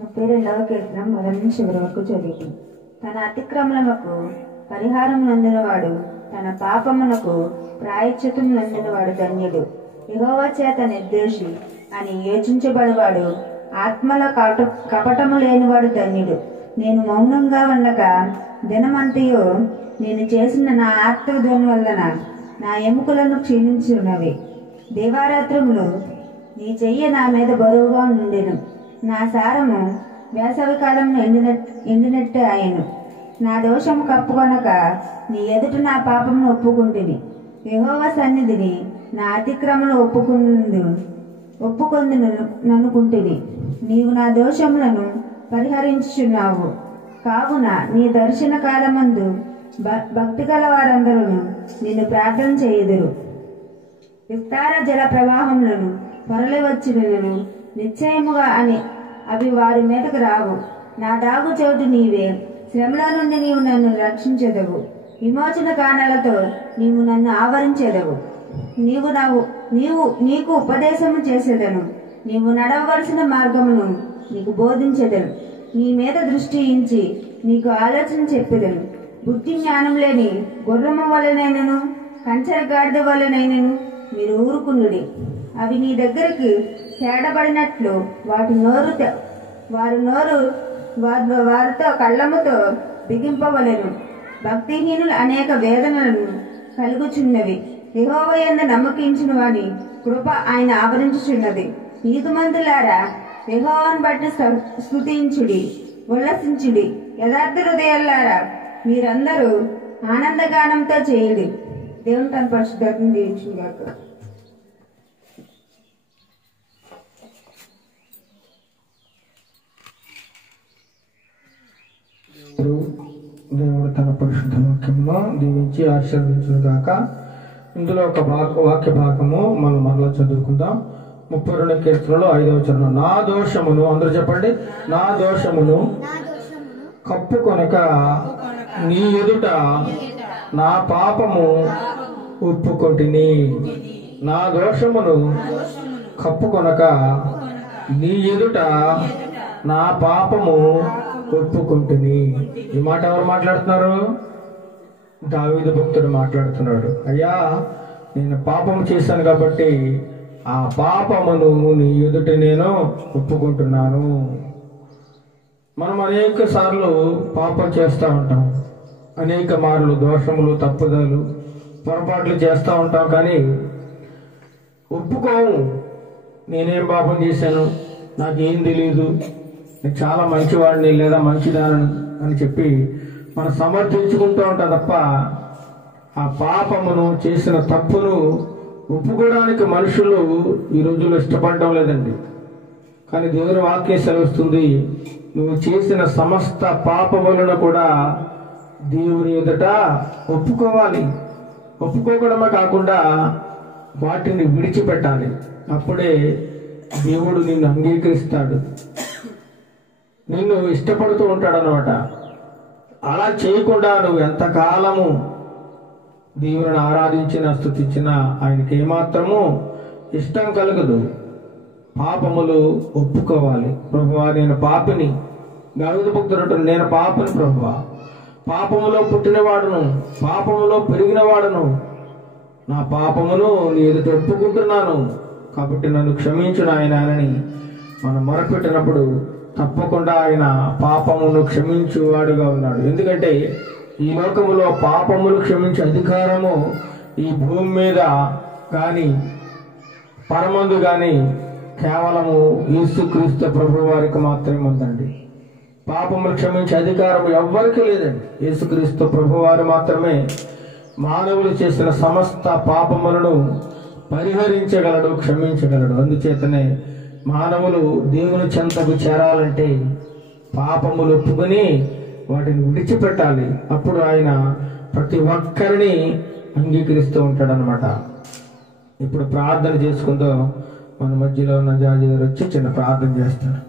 32వ కీర్తనం మొదటి నుంచి చివరి వరకు చదివి. తన అతిక్రమములకు పరిహారం నందినవాడు, తన పాపమునకు ప్రాయశ్చిత్తం నందినవాడు ధన్యుడు. యెహోవా చేత నిర్దోషి అని యోచించబడివాడు, ఆత్మల కపటము లేనివాడు ధన్యుడు. నేను మౌనంగా ఉండగా దినమంతయు నేను చేసిన నా ఆర్తధ్వని వలన నా ఎముకలను క్షీణించున్నవి. దివారాత్రములు నీ చెయ్యి నా మీద బరువుగా నుండెను. నా సారము వేసవి కాలం ఎండినట్టే ఆయను. నా దోషము కప్పుకొనక నీ ఎదుట నా పాపమును ఒప్పుకుంటుని. యెహోవా సన్నిధిని నా అతిక్రమను ఒప్పుకొందుననుకుంటుని. నీవు నా దోషములను పరిహరించుచున్నావు. కావున నీ దర్శన కాలమందు భక్తి గల వారందరూ నిన్ను ప్రార్థన చేయుదురు. విస్తార జల ప్రవాహములను పొరలి వచ్చినను నిశ్చయముగా అవి వారి మీదకు రావు. నా దాగు చోటు నీవే. శ్రమల నుండి నీవు నన్ను రక్షించెదవు. విమోచన కాణాలతో నీవు నన్ను ఆవరించెదవు. నీకు ఉపదేశము చేసేదను. నీవు నడవవలసిన మార్గమును నీకు బోధించెదను. నీ మీద దృష్టి ఉంచి నీకు ఆలోచన చెప్పెదను. బుద్ధి జ్ఞానం లేని గుర్రము వలనైనను కంచెర గాడిద వలనైనను మీరు ఊరుకునుడి. అవి నీ దగ్గరికి తేడబడినట్లు వారితో కళ్ళముతో బిగింపవలెను. భక్తిహీనులు అనేక వేదనలను కలుగుచున్నవి. యెహోవా యందు నమ్మకించిన వాని కృప ఆయన ఆవరించుచున్నది. నీతిమంతులారా, యెహోవాను బట్టి స్తుతించుడి, ఉల్లసించుడి. యథార్థ హృదయాలారా, మీరందరూ ఆనందగానంతో చేయుడి. దేవుని తన పరిశుద్ధాత్మను దీవించుగాక. దేవుడు తన పరిశుద్ధ వాక్యంలో దీవించి ఆశీర్వదించుగాక. ఇందులో ఒక వాక్య భాగము మనం మరలా చదువుకుందాం. 32వ కీర్తనలో 5వ చరణం. నా దోషమును, అందరూ చెప్పండి, నా దోషమును కప్పుకొనక నీ ఎదుట నా పాపము ఒప్పుకొంటిని. నా దోషమును కప్పుకొనక నీ ఎదుట నా పాపము ఒప్పుకుంటుని. ఈ మాట ఎవరు మాట్లాడుతున్నారు? దావీదు భక్తుడు మాట్లాడుతున్నాడు. అయ్యా, నేను పాపం చేశాను కాబట్టి ఆ పాపమును నీ ఎదుట నేను ఒప్పుకుంటున్నాను. మనం అనేక సార్లు పాపం చేస్తూ ఉంటాం. అనేక మార్లు దోషములు, తప్పుదలు, పొరపాట్లు చేస్తూ ఉంటాం. కానీ ఒప్పుకోము. నేనేం పాపం చేశాను, నాకేం తెలియదు, నేను చాలా మంచివాడిని లేదా మంచిదానని అని చెప్పి మనం సమర్థించుకుంటూ ఉంటాం తప్ప ఆ పాపమును, చేసిన తప్పును ఒప్పుకోవడానికి మనుషులు ఈ రోజుల్లో ఇష్టపడడం లేదండి. కానీ దేవుని వాక్యం సెలవిస్తుంది, నువ్వు చేసిన సమస్త పాపములను కూడా దేవుని ఎదుట ఒప్పుకోవాలి. ఒప్పుకోవడమే కాకుండా వాటిని విడిచిపెట్టాలి. అప్పుడే దేవుడు నిన్ను అంగీకరిస్తాడు, నిన్ను ఇష్టపడుతూ ఉంటాడు అన్నమాట. అలా చేయకుండా నువ్వు ఎంతకాలము దేవుని ఆరాధించినా స్తుతించినా ఆయనకి ఏమాత్రము ఇష్టం కలగదు. పాపములు ఒప్పుకోవాలి. ప్రభువా, నేను పాపిని. దావీదు భక్తుడు అంటాడు, నేను పాపిని ప్రభువా, పాపములో పుట్టినవాడును, పాపములో పెరిగినవాడును, నా పాపమును నీ ఎదుట ఒప్పుకుంటున్నాను, కాబట్టి నన్ను క్షమించు నాయనని మనం మొరపెట్టినప్పుడు తప్పకుండా ఆయన పాపమును క్షమించువాడుగా ఉన్నాడు. ఎందుకంటే ఈ లోకములో పాపములు క్షమించే అధికారము ఈ భూమి మీద కానీ పరమందు కానీ కేవలము యేసుక్రీస్తు ప్రభు వారికి మాత్రమే ఉందండి. పాపములు క్షమించే అధికారం ఎవ్వరికీ లేదండి. యేసుక్రీస్తు ప్రభు వారు మాత్రమే మానవులు చేసిన సమస్త పాపములను పరిహరించగలడు, క్షమించగలడు. అందుచేతనే మానవులు దేవుని చెంతకు చేరాలంటే పాపములు ఒప్పుకొని వాటిని విడిచిపెట్టాలి. అప్పుడు ఆయన ప్రతి ఒక్కరిని అంగీకరిస్తూ ఉంటాడనమాట. ఇప్పుడు ప్రార్థన చేసుకుందో మన మధ్యలో ఉన్న జాజీ గారు వచ్చి చిన్న ప్రార్థన చేస్తారు.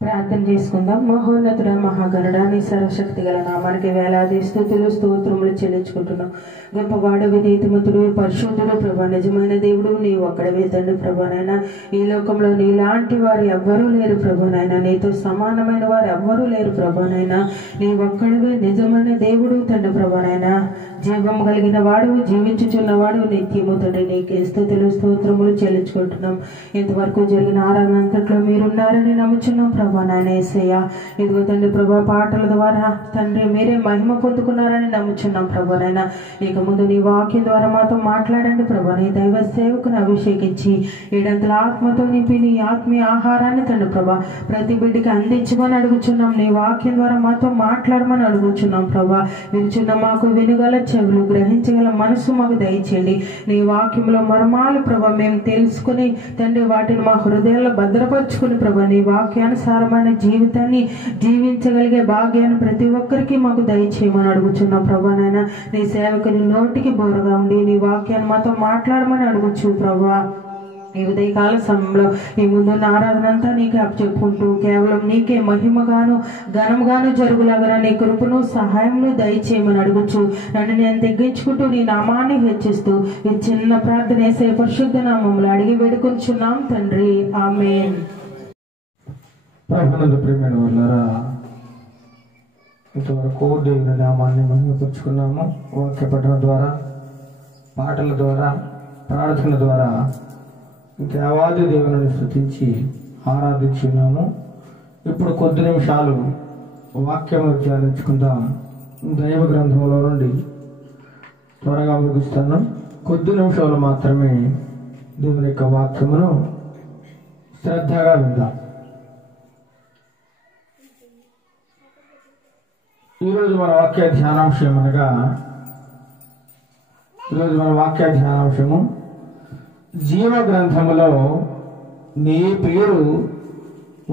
ప్రార్థన చేసుకుందాం. మహోన్నతుడ మహాగణుడా, నీ సర్వశక్తి గల నామానికి వేలాది స్తుతులు స్తోత్రములు చెల్లించుకుంటున్నాం. గొప్పవాడు, వినీతిమంతుడు, పరిశుద్ధుడు ప్రభా, నిజమైన దేవుడు నీ ఒక్కడవే తండ్రి ప్రభానైనా. ఈ లోకంలో నీలాంటి వారు ఎవ్వరూ లేరు ప్రభానైనా, నీతో సమానమైన వారు ఎవ్వరూ లేరు ప్రభానైనా. నీ ఒక్కడవే నిజమైన దేవుడు తండ్రి ప్రభానైనా. జీవం కలిగిన వాడు, జీవించుచున్నవాడు నిత్యము తండ్రి, నీకే స్తుతులు స్తోత్రములు చెల్లించుకుంటున్నాం. ఇంతవరకు జరిగిన ఆరాధన అంతట్లో మీరున్నారని నమ్ముచున్నాం ప్రభా నాయన యేసయ్య. ఇదిగో తండ్రి ప్రభా, పాటల ద్వారా తండ్రి మీరే మహిమ పొందుకున్నారని నమ్ముచున్నాం ప్రభా నాయన. ఇక ముందు నీ వాక్యం ద్వారా మాతో మాట్లాడండి ప్రభా. నీ దైవ సేవకుని అభిషేకించి ఏడంతల ఆత్మతో నింపి నీ ఆత్మీయ ఆహారాన్ని తండ్రి ప్రభా ప్రతి బిడ్డకి అందించమని అడుగుచున్నాం. నీ వాక్యం ద్వారా మాతో మాట్లాడమని అడుగుచున్నాం ప్రభా. వినుచున్న మాకు వినగల చెవులు, గ్రహించగల మనసు మాకు దయచేయండి. నీ వాక్యంలో మర్మాలు ప్రభా మేము తెలుసుకుని తండ్రి వాటిని మా హృదయాల్లో భద్రపరుచుకుని ప్రభా నీ వాక్యానుసారమైన జీవితాన్ని జీవించగలిగే భాగ్యాన్ని ప్రతి ఒక్కరికి మాకు దయచేయమని అడుగుచున్నాం ప్రభా నాయన. నీ సేవకుని నోటికి బోరగా ఉండి నీ వాక్యాన్ని మాతో మాట్లాడమని అడుగుచు ప్రభా. ఈ ఉదయకాల సమయంలో ఈ ముందున్న ఆరాధన అంతా నీకే అప్పచెప్పుకుంటూ కేవలం నీకే మహిమగాను ఘనముగాను జరుగులాగా నీ కృపను సహాయమును దయచేయమని అడుగుచు నన్ను నేను తగ్గించుకుంటూ నీ నామాన్ని హెచ్చిస్తూ ఈ చిన్న ప్రార్థన యేసయ్య పరిశుద్ధ నామములో అడిగి వేడుకొంచున్నాం తండ్రి, ఆమేన్. ప్రభునందు ప్రియమైన వాళ్ళారా, ఇంతవరకు దేవుని నామాన్ని మహిమపరుచుకున్నాము. వాక్య పఠనం ద్వారా, పాటల ద్వారా, ప్రార్థన ద్వారా దేవాది దేవుని స్తుతించి ఆరాధించున్నాము. ఇప్పుడు కొద్ది నిమిషాలు వాక్యము ధ్యానించుకుందాం. దైవ గ్రంథంలో నుండి త్వరగా ముగిస్తాను. కొద్ది నిమిషాలు మాత్రమే దేవుని యొక్క వాక్యమును శ్రద్ధగా విందాం. ఈరోజు మన వాక్య ధ్యానాంశం జీవ గ్రంథములో నీ పేరు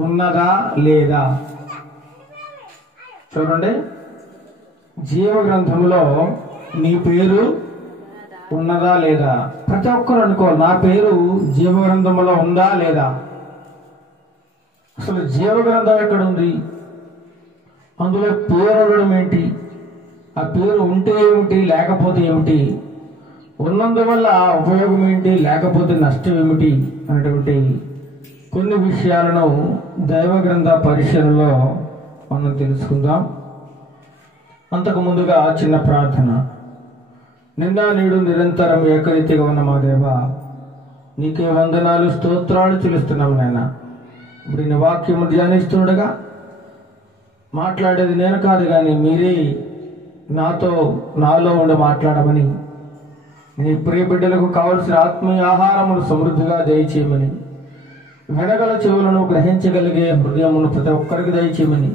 ఉన్నదా లేదా. చూడండి, జీవ గ్రంథములో నీ పేరు ఉన్నదా లేదా. ప్రతి ఒక్కరు అనుకో, నా పేరు జీవ గ్రంథములో ఉందా లేదా. అసలు జీవ గ్రంథం ఎక్కడుంది, అందులో పేరు ఉండడం ఏంటి, ఆ పేరు ఉంటే ఏమిటి లేకపోతే ఏమిటి, ఉన్నందువల్ల ఉపయోగం ఏంటి లేకపోతే నష్టం ఏమిటి అనేటువంటి కొన్ని విషయాలను దైవ గ్రంథ పరిశీలనలో మనం తెలుసుకుందాం. అంతకు ముందుగా చిన్న ప్రార్థన. నిన్న నేడు నిరంతరం ఏకరీతిగా ఉన్న మా దేవ, నీకే వందనాలు స్తోత్రాలు చెల్లిస్తున్నాం నాయన. ఇప్పుడు నీ వాక్యము ధ్యానిస్తుండగా మాట్లాడేది నేను కాదు, కానీ మీరే నాలో ఉండి మాట్లాడమని, నీ ప్రియ బిడ్డలకు కావలసిన ఆత్మీయ ఆహారమును సమృద్ధిగా దయచేయమని, వినగల చెవులను గ్రహించగలిగే హృదయమును ప్రతి ఒక్కరికి దయచేయమని,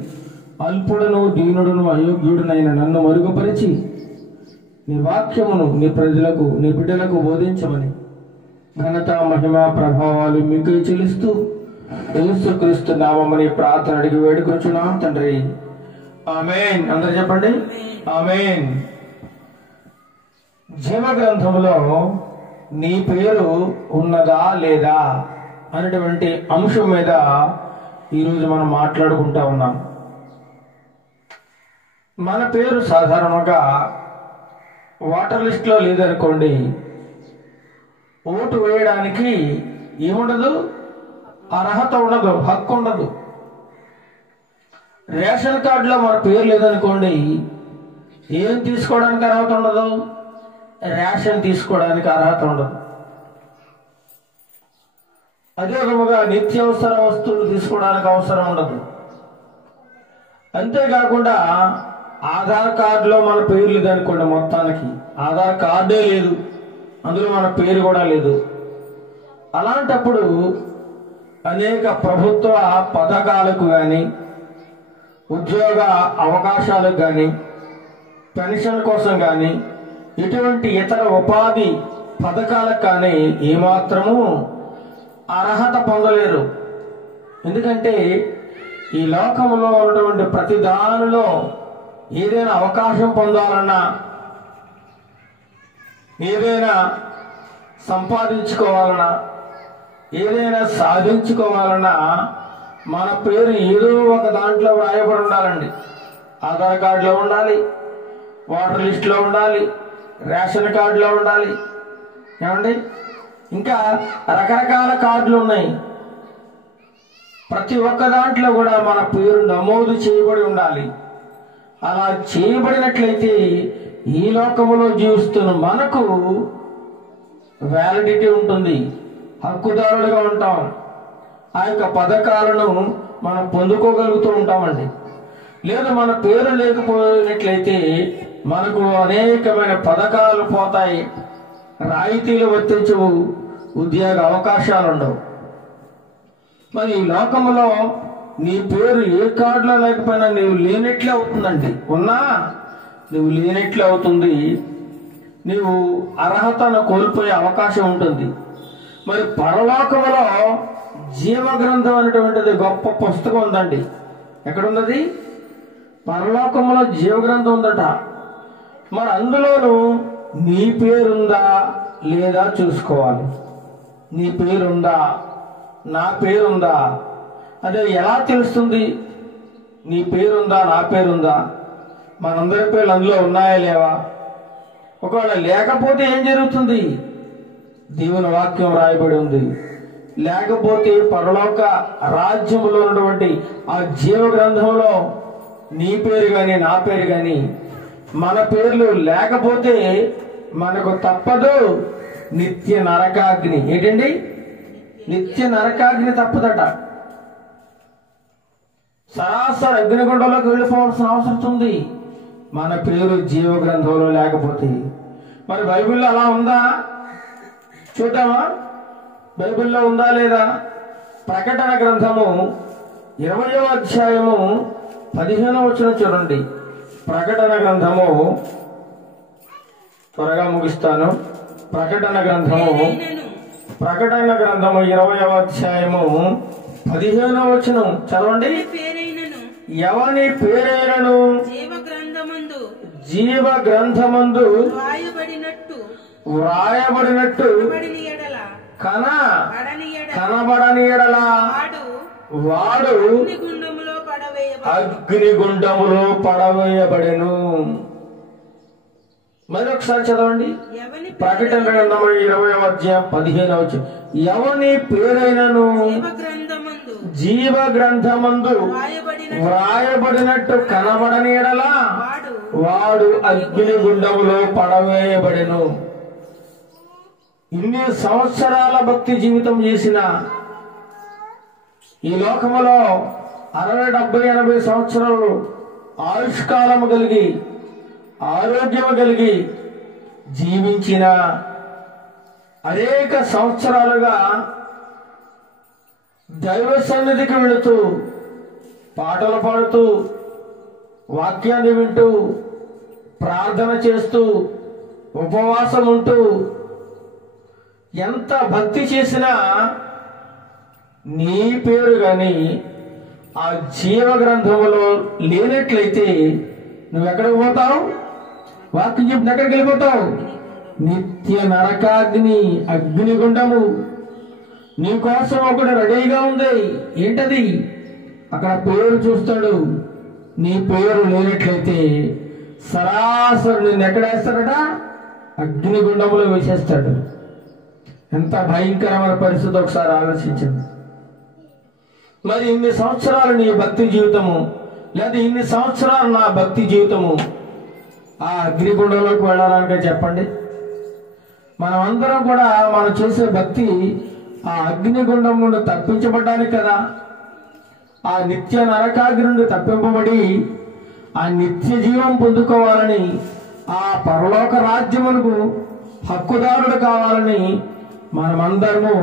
అల్పుడును దీనుడును అయోగ్యుడునైన నన్ను మరుగుపరిచి నీ వాక్యమును నీ ప్రజలకు నీ బిడ్డలకు బోధించమని, ఘనత మహిమ ప్రభావాలు మీకు చెల్లిస్తూ యేసుక్రీస్తు నామమున ప్రార్థన అడిగి వేడుకొంచున్నాం తండ్రి, ఆమేన్. అందరూ చెప్పండి ఆమేన్. జీవ గ్రంథంలో నీ పేరు ఉన్నదా లేదా అనేటువంటి అంశం మీద ఈరోజు మనం మాట్లాడుకుంటా ఉన్నాం. మన పేరు సాధారణంగా ఓటర్ లిస్ట్లో లేదనుకోండి, ఓటు వేయడానికి ఏముండదు, అర్హత ఉండదు, హక్కు ఉండదు. రేషన్ కార్డులో మన పేరు లేదనుకోండి, ఏం తీసుకోవడానికి అర్హత ఉండదు, రేషన్ తీసుకోవడానికి అర్హత ఉండదు. అదే విధముగా నిత్యావసర వస్తువులు తీసుకోవడానికి అవసరం ఉండదు. అంతేకాకుండా ఆధార్ కార్డులో మన పేరు లేదనుకోండి, మొత్తానికి ఆధార్ కార్డే లేదు, అందులో మన పేరు కూడా లేదు. అలాంటప్పుడు అనేక ప్రభుత్వ పథకాలకు కానీ, ఉద్యోగ అవకాశాలకు కానీ, పెన్షన్ కోసం కానీ, ఇటువంటి ఇతర ఉపాధి పథకాలకు కానీ ఏమాత్రము అర్హత పొందలేరు. ఎందుకంటే ఈ లోకంలో ఉన్నటువంటి ప్రతి దానిలో ఏదైనా అవకాశం పొందాలన్నా, ఏదైనా సంపాదించుకోవాలన్నా, ఏదైనా సాధించుకోవాలన్నా మన పేరు ఏదో ఒక దాంట్లో వ్రాయబడి ఉండాలండి. ఆధార్ కార్డులో ఉండాలి, ఓటర్ లిస్టులో ఉండాలి, రేషన్ కార్డులో ఉండాలి. ఏమండి, ఇంకా రకరకాల కార్డులు ఉన్నాయి. ప్రతి ఒక్క దాంట్లో కూడా మన పేరు నమోదు చేయబడి ఉండాలి. అలా చేయబడినట్లయితే ఈ లోకములో జీవిస్తున్న మనకు వ్యాలిడిటీ ఉంటుంది, హక్కుదారులుగా ఉంటాం. ఆ యొక్క పథకాలను మనం పొందుకోగలుగుతూ ఉంటామండి. లేదు మన పేరు లేకపోయినట్లయితే మనకు అనేకమైన పథకాలు పోతాయి, రాయితీలు వర్తించవు, ఉద్యోగ అవకాశాలు ఉండవు. మరి ఈ లోకంలో నీ పేరు ఏ కార్డులో లేకపోయినా నీవు లేనట్లే అవుతుందండి. ఉన్నా నువ్వు లేనట్లే అవుతుంది, నీవు అర్హతను కోల్పోయే అవకాశం ఉంటుంది. మరి పరలోకంలో జీవ గ్రంథం అనేటువంటిది గొప్ప పుస్తకం ఉందండి. ఎక్కడున్నది? పరలోకంలో జీవ గ్రంథం ఉందట. మరి అందులోనూ నీ పేరుందా లేదా చూసుకోవాలి. నీ పేరుందా, నా పేరుందా? అదే ఎలా తెలుస్తుంది? నీ పేరుందా, నా పేరుందా? మనందరి పేర్లు అందులో ఉన్నాయా లేవా? ఒకవేళ లేకపోతే ఏం జరుగుతుంది? దేవుని వాక్యం రాయబడి ఉంది. లేకపోతే పరలోక రాజ్యంలో ఉన్నటువంటి ఆ జీవ గ్రంథంలో నీ పేరు కానీ నా పేరు కానీ మన పేర్లు లేకపోతే మనకు తప్పదు నిత్య నరకాగ్ని. ఏంటండి? నిత్య నరకాగ్ని తప్పదట. సరాసరి అగ్నిగుండంలోకి వెళ్ళిపోవాల్సిన అవసరం ఉంది మన పేరు జీవ గ్రంథంలో లేకపోతే. మరి బైబిల్లో అలా ఉందా? చూద్దామా బైబిల్లో ఉందా లేదా? ప్రకటన గ్రంథము 20వ అధ్యాయము 15వ వచనం చూడండి. ప్రకటన గ్రంథము, త్వరగా ముగిస్తాను. ప్రకటన గ్రంథము 20వ అధ్యాయము 15వ వచనం చదవండి. ఎవని పేరైనను జీవ గ్రంథమందు వ్రాయబడినట్టు కనబడని ఎడల వాడు అగ్నిగుండములో పడవేయబడెను. మరొకసారి చదవండి. ప్రకటన గ్రంథము 20వ అధ్యాయం 15వ వచనం. ఎవని పేరైనను జీవ గ్రంథమందు వ్రాయబడినట్టు కనబడని ఎడల వాడు అగ్నిగుండములో పడవేయబడెను. ఇన్ని సంవత్సరాల భక్తి జీవితం చేసిన ఈ లోకములో 60, 70, 80 సంవత్సరాలు ఆయుష్కాలము కలిగి ఆరోగ్యము కలిగి జీవించిన అనేక సంవత్సరాలుగా దైవ సన్నిధికి వెళుతూ పాటలు పాడుతూ వాక్యాన్ని వింటూ ప్రార్థన చేస్తూ ఉపవాసం ఉంటూ ఎంత భక్తి చేసినా నీ పేరు కానీ ఆ జీవ గ్రంథములో లేనట్లయితే నువ్వెక్కడికి పోతావు? వాక్యం చెప్పిన ఎక్కడికి వెళ్ళిపోతావు? నిత్య నరకాగ్ని, అగ్నిగుండము నీకోసం ఒకటి రెడీగా ఉంది. ఏంటది? అక్కడ పేరు చూస్తాడు. నీ పేరు లేనట్లయితే సరాసరి నిన్ను ఎక్కడేస్తాడట? అగ్నిగుండములో వేసేస్తాడు. ఎంత భయంకరమైన పరిస్థితి ఒకసారి ఆలోచించండి. మరి ఇన్ని సంవత్సరాలు నీ భక్తి జీవితము, లేదా ఇన్ని సంవత్సరాలు నా భక్తి జీవితము ఆ అగ్నిగుండంలోకి వెళ్ళాలనుక చెప్పండి. మనం అందరం కూడా మనం చేసే భక్తి ఆ అగ్నిగుండం నుండి తప్పించబడ్డానికి కదా. ఆ నిత్య నరకాగ్ని నుండి తప్పింపబడి ఆ నిత్య జీవం పొందుకోవాలని, ఆ పరలోక రాజ్యమునకు హక్కుదారుడు కావాలని మనమందరము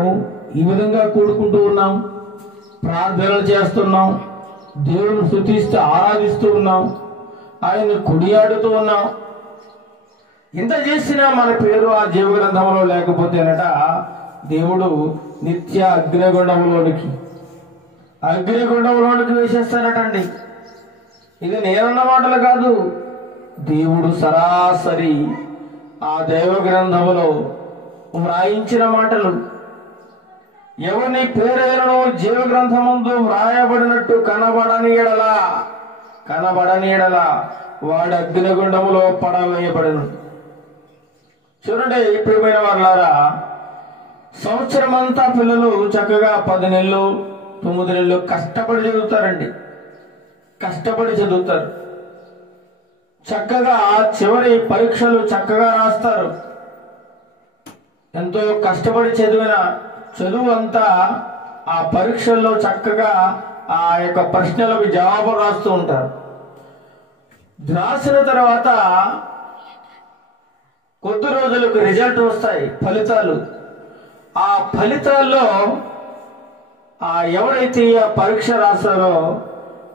ఈ విధంగా కూడుకుంటూ ఉన్నాం, ప్రార్థనలు చేస్తున్నాం, దేవుని స్తుతిస్తూ ఆరాధిస్తూ ఉన్నాం, ఆయన్ని కొనియాడుతూ ఉన్నాం. ఇంత చేసినా మన పేరు ఆ జీవ గ్రంథంలో లేకపోతేనట దేవుడు నిత్య అగ్నిగుండంలోనికి వేసేస్తారటండి. ఇది నేనన్న మాటలు కాదు, దేవుడు సరాసరి ఆ దైవ గ్రంథములో వ్రాయించిన మాటలు. ఎవరిని పేరైనను జీవ గ్రంథమందు వ్రాయబడినట్టు కనబడని ఎడల వాడు అగ్నిగుండములో పడవేయబడను. చూడండి, ప్రియమైన వారులారా, సంవత్సరం అంతా పిల్లలు చక్కగా 10 నెలలు 9 నెలలు కష్టపడి చదువుతారు. చక్కగా చివరి పరీక్షలు చక్కగా రాస్తారు. ఎంతో కష్టపడి చదివిన చదువు అంతా ఆ పరీక్షల్లో చక్కగా ఆ యొక్క ప్రశ్నలకు జవాబులు రాస్తూ ఉంటారు. రాసిన తర్వాత కొద్ది రోజులకు రిజల్ట్ వస్తాయి, ఫలితాలు. ఆ ఫలితాల్లో ఎవరైతే ఆ పరీక్ష రాస్తారో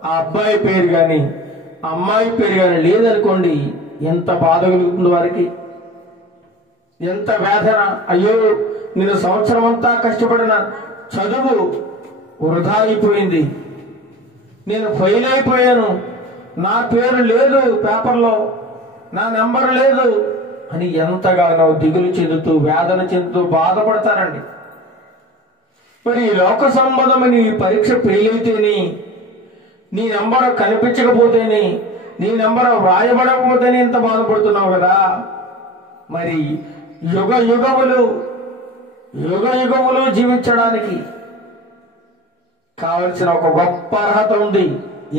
ఆ అబ్బాయి పేరు కానీ ఆ అమ్మాయి పేరు కానీ లేదనుకోండి, ఎంత బాధ కలుగుతుంది వారికి, ఎంత వేదన. అయ్యో, నేను సంవత్సరం అంతా కష్టపడిన చదువు వృధా అయిపోయింది, నేను ఫెయిల్ అయిపోయాను, నా పేరు లేదు పేపర్లో, నా నెంబర్ లేదు అని ఎంతగానో దిగులు చెందుతూ వేదన చెందుతూ బాధపడతారండి. మరి ఈ లోక సంబంధమైన ఈ పరీక్ష ఫెయిల్ అయితేని, నీ నెంబర్ కనిపించకపోతేని, నీ నెంబర్ వ్రాయబడకపోతేనే ఎంత బాధపడుతున్నావు కదా. మరి యుగ యుగములు జీవించడానికి కావలసిన ఒక గొప్ప అర్హత ఉంది.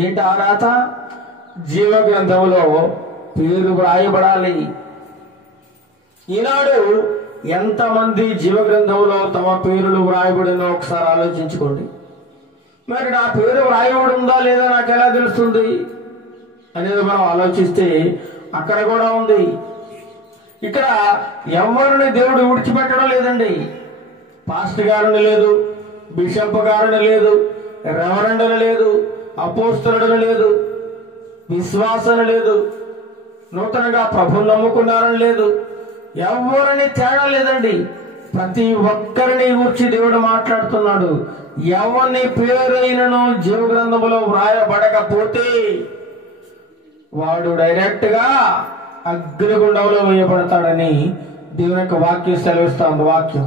ఏంటి అర్హత? జీవ గ్రంథంలో పేరు వ్రాయబడాలి. ఈనాడు ఎంతమంది జీవ గ్రంథంలో తమ పేర్లు వ్రాయబడినో ఒకసారి ఆలోచించుకోండి. మరి నా పేరు వ్రాయబడి ఉందా లేదా నాకు ఎలా తెలుస్తుంది అనేది మనం ఆలోచిస్తే అక్కడ కూడా ఉంది. ఇక్కడ ఎవరిని దేవుడు విడిచిపెట్టడం లేదండి. పాస్టర్ గారిని లేదు, బిషప్ గారిని లేదు, రెవరెండ్ని లేదు, అపోస్తలుడిని లేదు, విశ్వాసాన్ని లేదు, నూతనంగా ప్రభువుని నమ్ముకున్నారని లేదు, ఎవరిని తేడా లేదండి. ప్రతి ఒక్కరిని గురించి దేవుడు మాట్లాడుతున్నాడు. ఎవరిని పేరైనను జీవ గ్రంథములో వ్రాయబడకపోతే వాడు డైరెక్ట్ గా అగ్నిగుండంలో వేయబడతాడని దేవుని యొక్క వాక్యం సెలవిస్తుంది. వాక్యం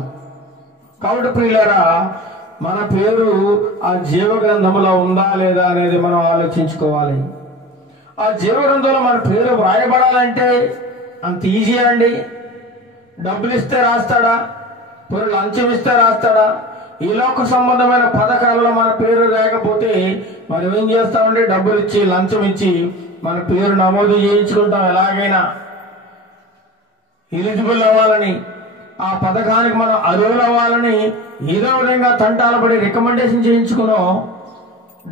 కాబట్టి ప్రియులారా, మన పేరు ఆ జీవ గ్రంథంలో ఉందా లేదా అనేది మనం ఆలోచించుకోవాలి. ఆ జీవ గ్రంథంలో మన పేరు వ్రాయబడాలంటే అంత ఈజీ అండి. డబ్బులు ఇస్తే రాస్తాడా? పేరు లంచం ఇస్తే రాస్తాడా? ఈ లోక సంబంధమైన పథకాలలో మన పేరు లేకపోతే మనం ఏం చేస్తామంటే డబ్బులు ఇచ్చి లంచం ఇచ్చి మన పేరు నమోదు చేయించుకుంటాం. ఎలాగైనా ఎలిజిబుల్ అవ్వాలని, ఆ పథకానికి మనం అర్హులు అవ్వాలని ఏదో విధంగా తంటాలు పడి రికమెండేషన్ చేయించుకున్నాం.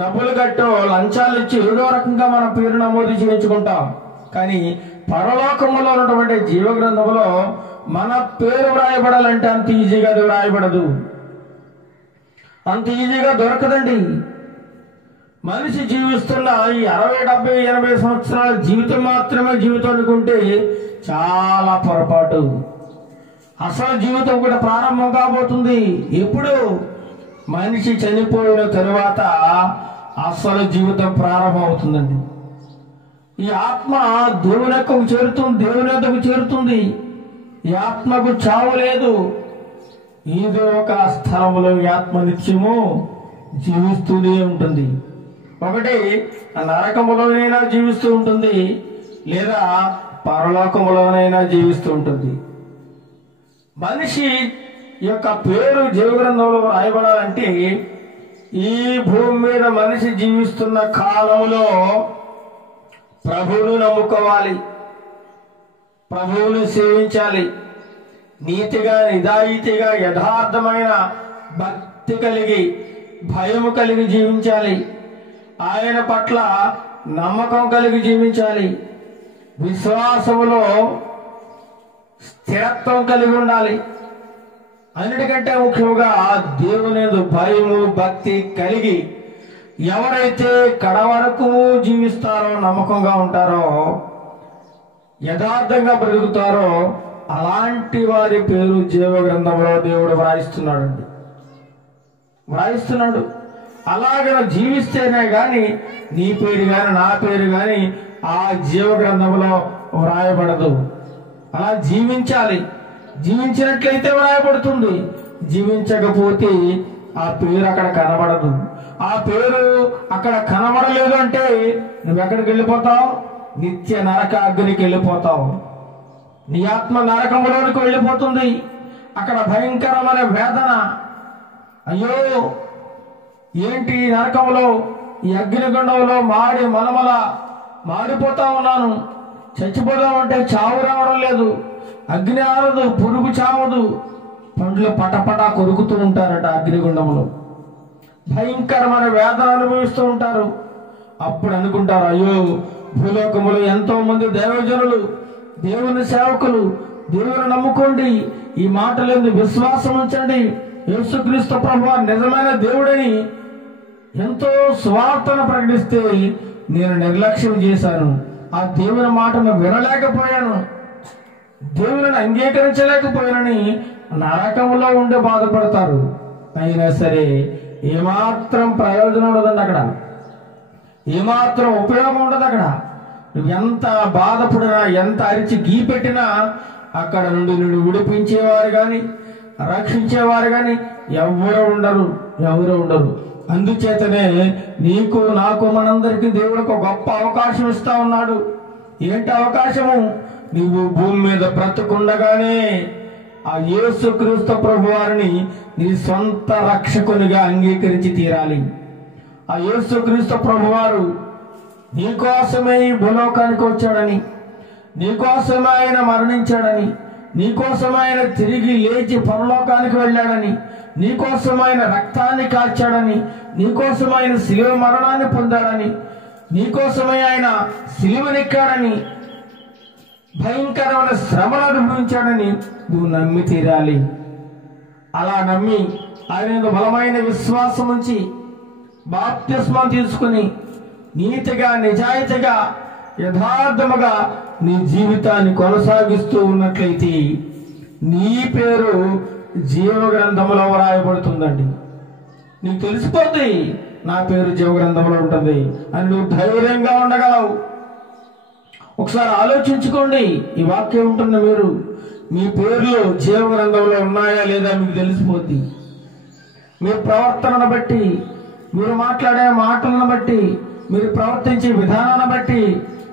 డబ్బులు కట్టో లంచాలు ఇచ్చి ఏదో రకంగా మన పేరు నమోదు చేయించుకుంటాం. కానీ పరలోకంలో ఉన్నటువంటి జీవ గ్రంథంలో మన పేరు వ్రాయబడాలంటే అంత ఈజీగా అది వ్రాయబడదు, అంత ఈజీగా దొరకదండి. మనిషి జీవిస్తున్న ఈ 60, 70, 80 సంవత్సరాల జీవితం మాత్రమే జీవితం అనుకుంటే చాలా పొరపాటు. అసలు జీవితం కూడా ప్రారంభం కాబోతుంది. ఎప్పుడు? మనిషి చనిపోయిన తరువాత అసలు జీవితం ప్రారంభం అవుతుందండి. ఈ ఆత్మ దేవుని యొద్దకు చేరుతుంది. ఈ ఆత్మకు చావు లేదు. ఏదో ఒక స్థలంలో ఈ ఆత్మ నిత్యము జీవిస్తూనే ఉంటుంది. ఒకటి నరకములోనైనా జీవిస్తూ ఉంటుంది, లేదా పరలోకములోనైనా జీవిస్తూ ఉంటుంది. మనిషి యొక్క పేరు జీవ గ్రంథంలో రాయబడాలంటే ఈ భూమి మీద మనిషి జీవిస్తున్న కాలంలో ప్రభువును నమ్ముకోవాలి, ప్రభువును సేవించాలి, నీతిగా నిజాయితీగా యథార్థమైన భక్తి కలిగి భయము కలిగి జీవించాలి, ఆయన పట్ల నమ్మకం కలిగి జీవించాలి, విశ్వాసములో స్థిరత్వం కలిగి ఉండాలి. అన్నిటికంటే ముఖ్యంగా దేవుని యందు భయము భక్తి కలిగి ఎవరైతే కడ వరకు జీవిస్తారో, నమ్మకంగా ఉంటారో, యథార్థంగా బ్రతుకుతారో అలాంటి వారి పేరు జీవ గ్రంథంలో దేవుడు వ్రాయిస్తున్నాడు. అలాగే జీవిస్తేనే గాని నీ పేరు గాని నా పేరు గాని ఆ జీవ గ్రంథంలో వ్రాయబడదు. అలా జీవించాలి. జీవించినట్లయితే వ్రాయబడుతుంది, జీవించకపోతే ఆ పేరు అక్కడ కనబడదు. ఆ పేరు అక్కడ కనబడలేదు అంటే నువ్వెక్కడికి వెళ్ళిపోతావు? నిత్య నరక అగ్నికి వెళ్ళిపోతావు. నీ ఆత్మ నరకంలోనికి వెళ్ళిపోతుంది. అక్కడ భయంకరమైన వేదన. అయ్యో, ఏంటి నరకంలో, ఈ అగ్నిగుండంలో మాడి మలమల మాడిపోతా ఉన్నాను, చచ్చిపోదామంటే చావు రావడం లేదు, అగ్ని ఆరదు, పురుగు చావదు, పండ్లు పటపట కొరుకుతూ ఉంటారట అగ్నిగుండంలో. భయంకరమైన వేదన అనుభవిస్తూ ఉంటారు. అప్పుడు అనుకుంటారు, అయ్యో, భూలోకములో ఎంతో మంది దైవజనులు, దేవుని సేవకులు, దేవుని నమ్ముకోండి, ఈ మాటలందు విశ్వాసం ఉంచండి, యేసుక్రీస్తు ప్రభువు నిజమైన దేవుడని ఎంతో స్వార్థను ప్రకటిస్తే నేను నిర్లక్ష్యం చేశాను, ఆ దేవుని మాటను వినలేకపోయాను, దేవుని అంగీకరించలేకపోయానని నరకంలో ఉండి బాధపడతారు. అయినా సరే ఏమాత్రం ప్రయోజనం ఉండదండి, అక్కడ ఏమాత్రం ఉపయోగం ఉండదు. అక్కడ నువ్వు ఎంత బాధపడినా, ఎంత అరిచి గీ పెట్టినా అక్కడ నుండి నువ్వు విడిపించేవారు కానీ రక్షించేవారు కానీ ఎవరు ఉండరు. అందుచేతనే నీకు నాకు మనందరికీ దేవుడికి ఒక గొప్ప అవకాశం ఇస్తా ఉన్నాడు. ఏంటి అవకాశము? నువ్వు భూమి మీద బ్రతుకుండగానే ఆ యేసుక్రీస్తు ప్రభు వారిని నీ సొంత రక్షకునిగా అంగీకరించి తీరాలి. ఆ యేసుక్రీస్తు ప్రభు వారు నీకోసమే ఈ భూలోకానికి వచ్చాడని, నీకోసమే ఆయన మరణించాడని, నీకోసమే ఆయన తిరిగి లేచి పరలోకానికి వెళ్ళాడని, నీకోసం ఆయన రక్తాన్ని కార్చాడని, నీకోసం ఆయన శిలువ మరణాన్ని పొందాడని, నీకోసమే ఆయన శిలువనెక్కాడని, భయంకరమైన శ్రమను అనుభవించాడని నువ్వు నమ్మి తీరాలి. అలా నమ్మి ఆయన బలమైన విశ్వాసం ఉంచి బాప్తిస్మం తీసుకుని నీతిగా, నిజాయితీగా, యథార్థముగా నీ జీవితాన్ని కొనసాగిస్తూ ఉన్నట్లయితే నీ పేరు జీవ గ్రంథంలో వ్రాయబడుతుందండి. నీకు తెలిసిపోద్ది, నా పేరు జీవ గ్రంథంలో ఉంటుంది అని నువ్వు ధైర్యంగా ఉండగలవు. ఒకసారి ఆలోచించుకోండి, ఈ వాక్యం ఉంటున్న మీరు మీ పేర్లు జీవ గ్రంథంలో ఉన్నాయా లేదా మీకు తెలిసిపోద్ది. మీ ప్రవర్తనను బట్టి, మీరు మాట్లాడే మాటలను బట్టి, మీరు ప్రవర్తించే విధానాన్ని బట్టి,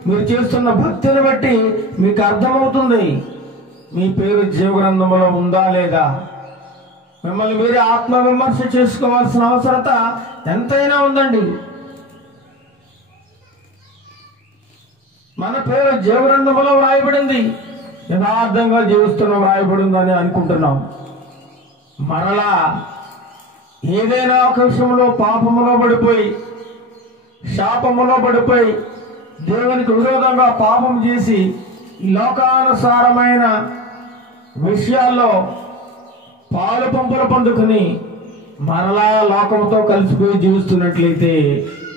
మీరు చేస్తున్న భక్తిని బట్టి మీకు అర్థమవుతుంది మీ పేరు జీవ గ్రంథంలో ఉందా లేదా. మిమ్మల్ని మీరే ఆత్మవిమర్శ చేసుకోవాల్సిన అవసరత ఎంతైనా ఉందండి. మన పేరు జీవ గ్రంథంలో వ్రాయబడింది, యథార్థంగా జీవిస్తున్న వ్రాయబడిందని అనుకుంటున్నాం. మరలా ఏదైనా ఒక విషయంలో పాపములో పడిపోయి, శాపములో పడిపోయి, దేవునికి విరోధంగా పాపం చేసి ఈ లోకానుసారమైన విషయాల్లో పాలు పంపులు పొందుకుని మరలా లోకంతో కలిసిపోయి జీవిస్తున్నట్లయితే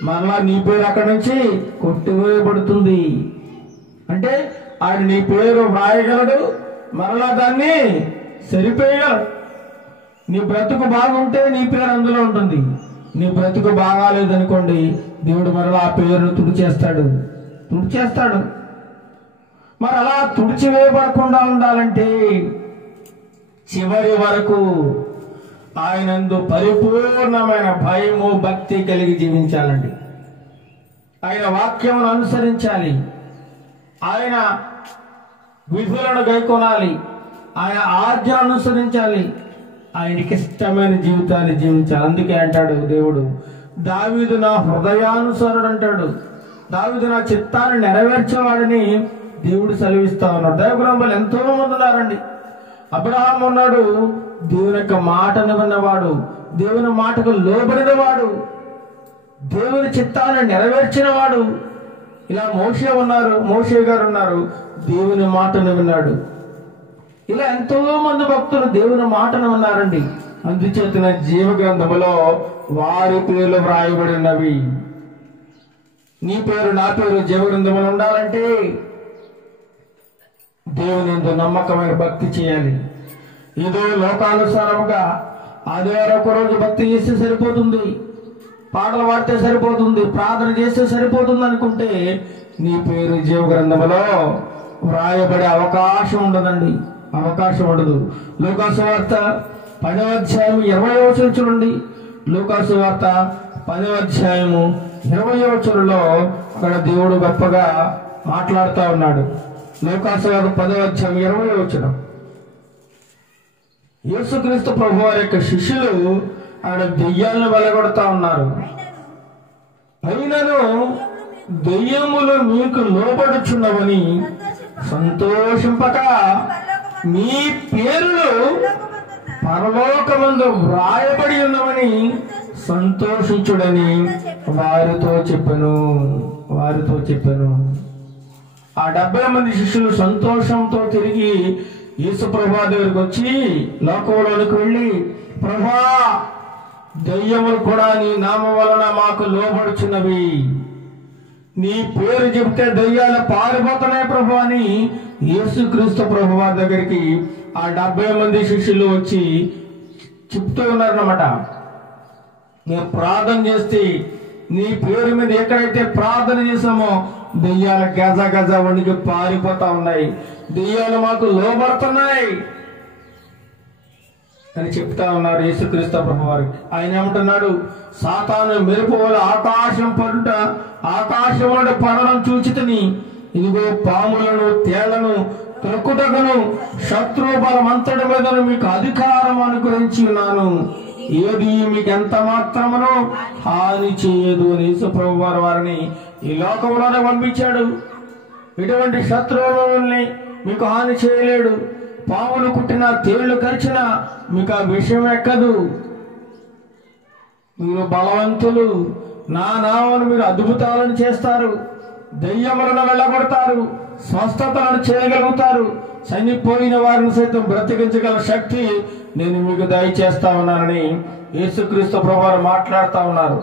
మరలా నీ పేరు అక్కడి నుంచి కొట్టివేయబడుతుంది. అంటే ఆయన నీ పేరు వ్రాయగలడు, మరలా దాన్ని సరిపోయగలడు. నీ బ్రతుకు బాగుంటే నీ పేరు అందులో ఉంటుంది. నీ బ్రతుకు బాగాలేదనుకోండి, దేవుడు మరలా ఆ పేరును తుడిచేస్తాడు. మరి అలా తుడిచివేయబడకుండా ఉండాలంటే చివరి వరకు ఆయనందు పరిపూర్ణమైన భయము, భక్తి కలిగి జీవించాలండి. ఆయన వాక్యమును అనుసరించాలి, ఆయన విధులను గైకొనాలి, ఆయన ఆజ్ఞను అనుసరించాలి, ఆయనకి ఇష్టమైన జీవితాన్ని జీవించాలి. అందుకే అంటాడు దేవుడు, దావీదు నా హృదయానుసారుడు అంటాడు. దావీదు నా చిత్తాన్ని నెరవేర్చేవాడని దేవుడు సెలవిస్తా ఉన్నాడు. దైవగ్రంథంలో ఎంతో మంది ఉన్నారండి. అబ్రహాము ఉన్నాడు, దేవుని యొక్క మాటను విన్నవాడు, దేవుని మాటకు లోబడినవాడు, దేవుని చిత్తాన్ని నెరవేర్చిన వాడు. ఇలా మోషే గారు ఉన్నారు, దేవుని మాటను విన్నాడు. ఇలా ఎంతో మంది భక్తులు దేవుని మాటను విన్నారండి. అందుచేతన జీవ గ్రంథములో వారి పేర్లు వ్రాయబడినవి. నీ పేరు, నా పేరు జీవ గ్రంథములో ఉండాలంటే దేవుని యందు నమ్మకమైన భక్తి చేయాలి. ఏదో లోకానుసారముగా ఆదివారం ఒక రోజు భక్తి చేస్తే సరిపోతుంది, పాటలు పాడితే సరిపోతుంది, ప్రార్థన చేస్తే సరిపోతుంది అనుకుంటే నీ పేరు జీవ గ్రంథములో వ్రాయబడే అవకాశం ఉండదండి, అవకాశం ఉండదు. లోకాసు వార్త 10వ అధ్యాయం 20వ వచనం చూడండి. లూకాసు వార్త 10వ అధ్యాయము 20వ వచనంలో అక్కడ దేవుడు గొప్పగా మాట్లాడుతూ ఉన్నాడు. లూకాసు వార్త 10వ అధ్యాయం 20వ వచనం. యేసుక్రీస్తు ప్రభు వారి యొక్క శిష్యులు ఆడ దెయ్యాలను వెలగొడతా ఉన్నారు. అయినను దెయ్యములు మీకు లోబడుచున్నవని సంతోషింపక మీ పేర్లు పరలోకమందు వ్రాయబడి ఉన్నవని సంతోషించుడని వారితో చెప్పాను. ఆ 70 మంది శిష్యులు సంతోషంతో తిరిగి యేసు ప్రభా దగ్గరికి వచ్చి లోకంలోనికి వెళ్ళి, ప్రభా, దెయ్యములు కూడా నీ నామం వలన మాకు లోబడుచున్నవి, నీ పేరు చెప్తే దెయ్యాలు పారిపోతున్నాయి ప్రభు అని యేసుక్రీస్తు ప్రభు వారి దగ్గరికి ఆ 70 మంది శిష్యులు వచ్చి చెప్తూ ఉన్నారన్నమాట. మేము ప్రార్థన చేస్తే నీ పేరు మీద ఎక్కడైతే ప్రార్థన చేసామో దెయ్యాలు గజ గజ వణికి పారిపోతా ఉన్నాయి, దెయ్యాలు మాకు లోబడుతున్నాయి అని చెప్తా ఉన్నారు యేసుక్రీస్తు ప్రభు వారికి. ఆయన ఏమంటున్నాడు, సాతాను మెరుపు వల్ల ఆకాశం పడడం చూచితిని, ఇదిగో పాములను తేళ్లను త్రొక్కుటకును శత్రు బలమంతటి మీద మీకు అధికారం అనుగ్రహించి ఉన్నాను, ఏది మీకు ఎంత మాత్రమునో హాని చేయదు అని యేసు ప్రభు వారిని ఈ లోకంలోనే పంపించాడు. ఇటువంటి శత్రువులని మీకు హాని చేయలేడు. పాములు కుట్టినా తేళ్లు కరిచినా మీకు ఆ విషయం ఎక్కదు. మీరు బలవంతులు, నా నామమున మీరు అద్భుతాలను చేస్తారు, దెయ్యములను వెళ్ళగొడతారు, స్వస్థతలను చేయగలుగుతారు, చనిపోయిన వారిని సైతం బ్రతికించగల శక్తి నేను మీకు దయచేస్తా ఉన్నానని యేసుక్రీస్తు ప్రభువారు మాట్లాడుతూ ఉన్నారు.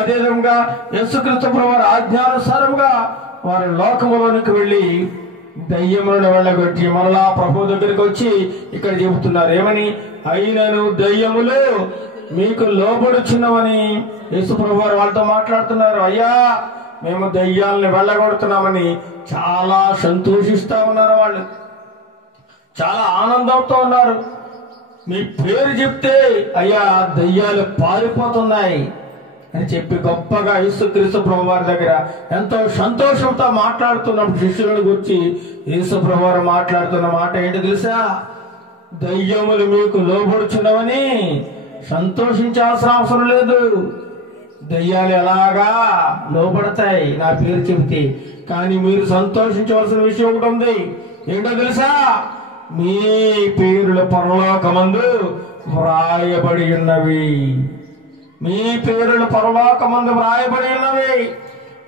అదే విధంగా యేసుక్రీస్తు ప్రభువారు ఆజ్ఞానుసారంగా వారు లోకములోనికి వెళ్ళి దయ్యములను వెళ్ళగొట్టి మరలా ప్రభు దగ్గరికి వచ్చి ఇక్కడ చెబుతున్నారు ఏమని, అయినను దయ్యములు మీకు లోబడుచున్నవని యేసు ప్రభువారు వాళ్ళతో మాట్లాడుతున్నారు. అయ్యా, మేము దయ్యాలను వెళ్ళగొడుతున్నామని చాలా సంతోషిస్తా ఉన్నారు. వాళ్ళు చాలా ఆనందంతో ఉన్నారు. మీ పేరు చెప్తే అయ్యా దయ్యాలు పారిపోతున్నాయి అని చెప్పి గొప్పగా యేసుక్రీస్తు ప్రభువారి దగ్గర ఎంతో సంతోషంతో మాట్లాడుతున్నప్పుడు శిష్యులను గురించి యేసు ప్రభువారు మాట్లాడుతున్న మాట ఏంటి తెలుసా? దయ్యములు మీకు లోబడుచున్నవని సంతోషించాల్సిన అవసరం లేదు. దయ్యాలు ఎలాగా లోబడతాయి నా పేరు చెబితే, కానీ మీరు సంతోషించవలసిన విషయం ఒకటి ఉంది. ఏంటో తెలుసా? మీ పేర్లు పరలోకమందు వ్రాయబడి ఉన్నవి. మీ పేర్లు పరలోకమందు వ్రాయబడి ఉన్నవి.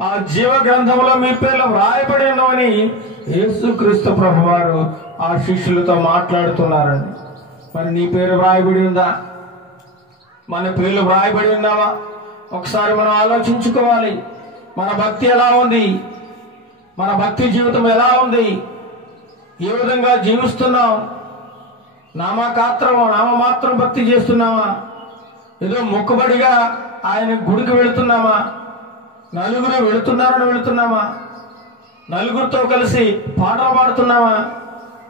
ఆ జీవ గ్రంథంలో మీ పేర్లు వ్రాయబడి ఉన్నవని యేసుక్రీస్తు ప్రభువారు ఆ శిష్యులతో మాట్లాడుతున్నారండి. మరి నీ పేరు వ్రాయబడి ఉందా? మన పేర్లు వ్రాయబడి ఉన్నావా? ఒకసారి మనం ఆలోచించుకోవాలి. మన భక్తి ఎలా ఉంది? మన భక్తి జీవితం ఎలా ఉంది? ఏ విధంగా జీవిస్తున్నాం? నామమాత్రం భక్తి చేస్తున్నామా? ఏదో మొక్కుబడిగా ఆయన గుడికి వెళుతున్నామా? నలుగురు వెళుతున్నారని వెళుతున్నామా? నలుగురితో కలిసి పాటలు పాడుతున్నామా?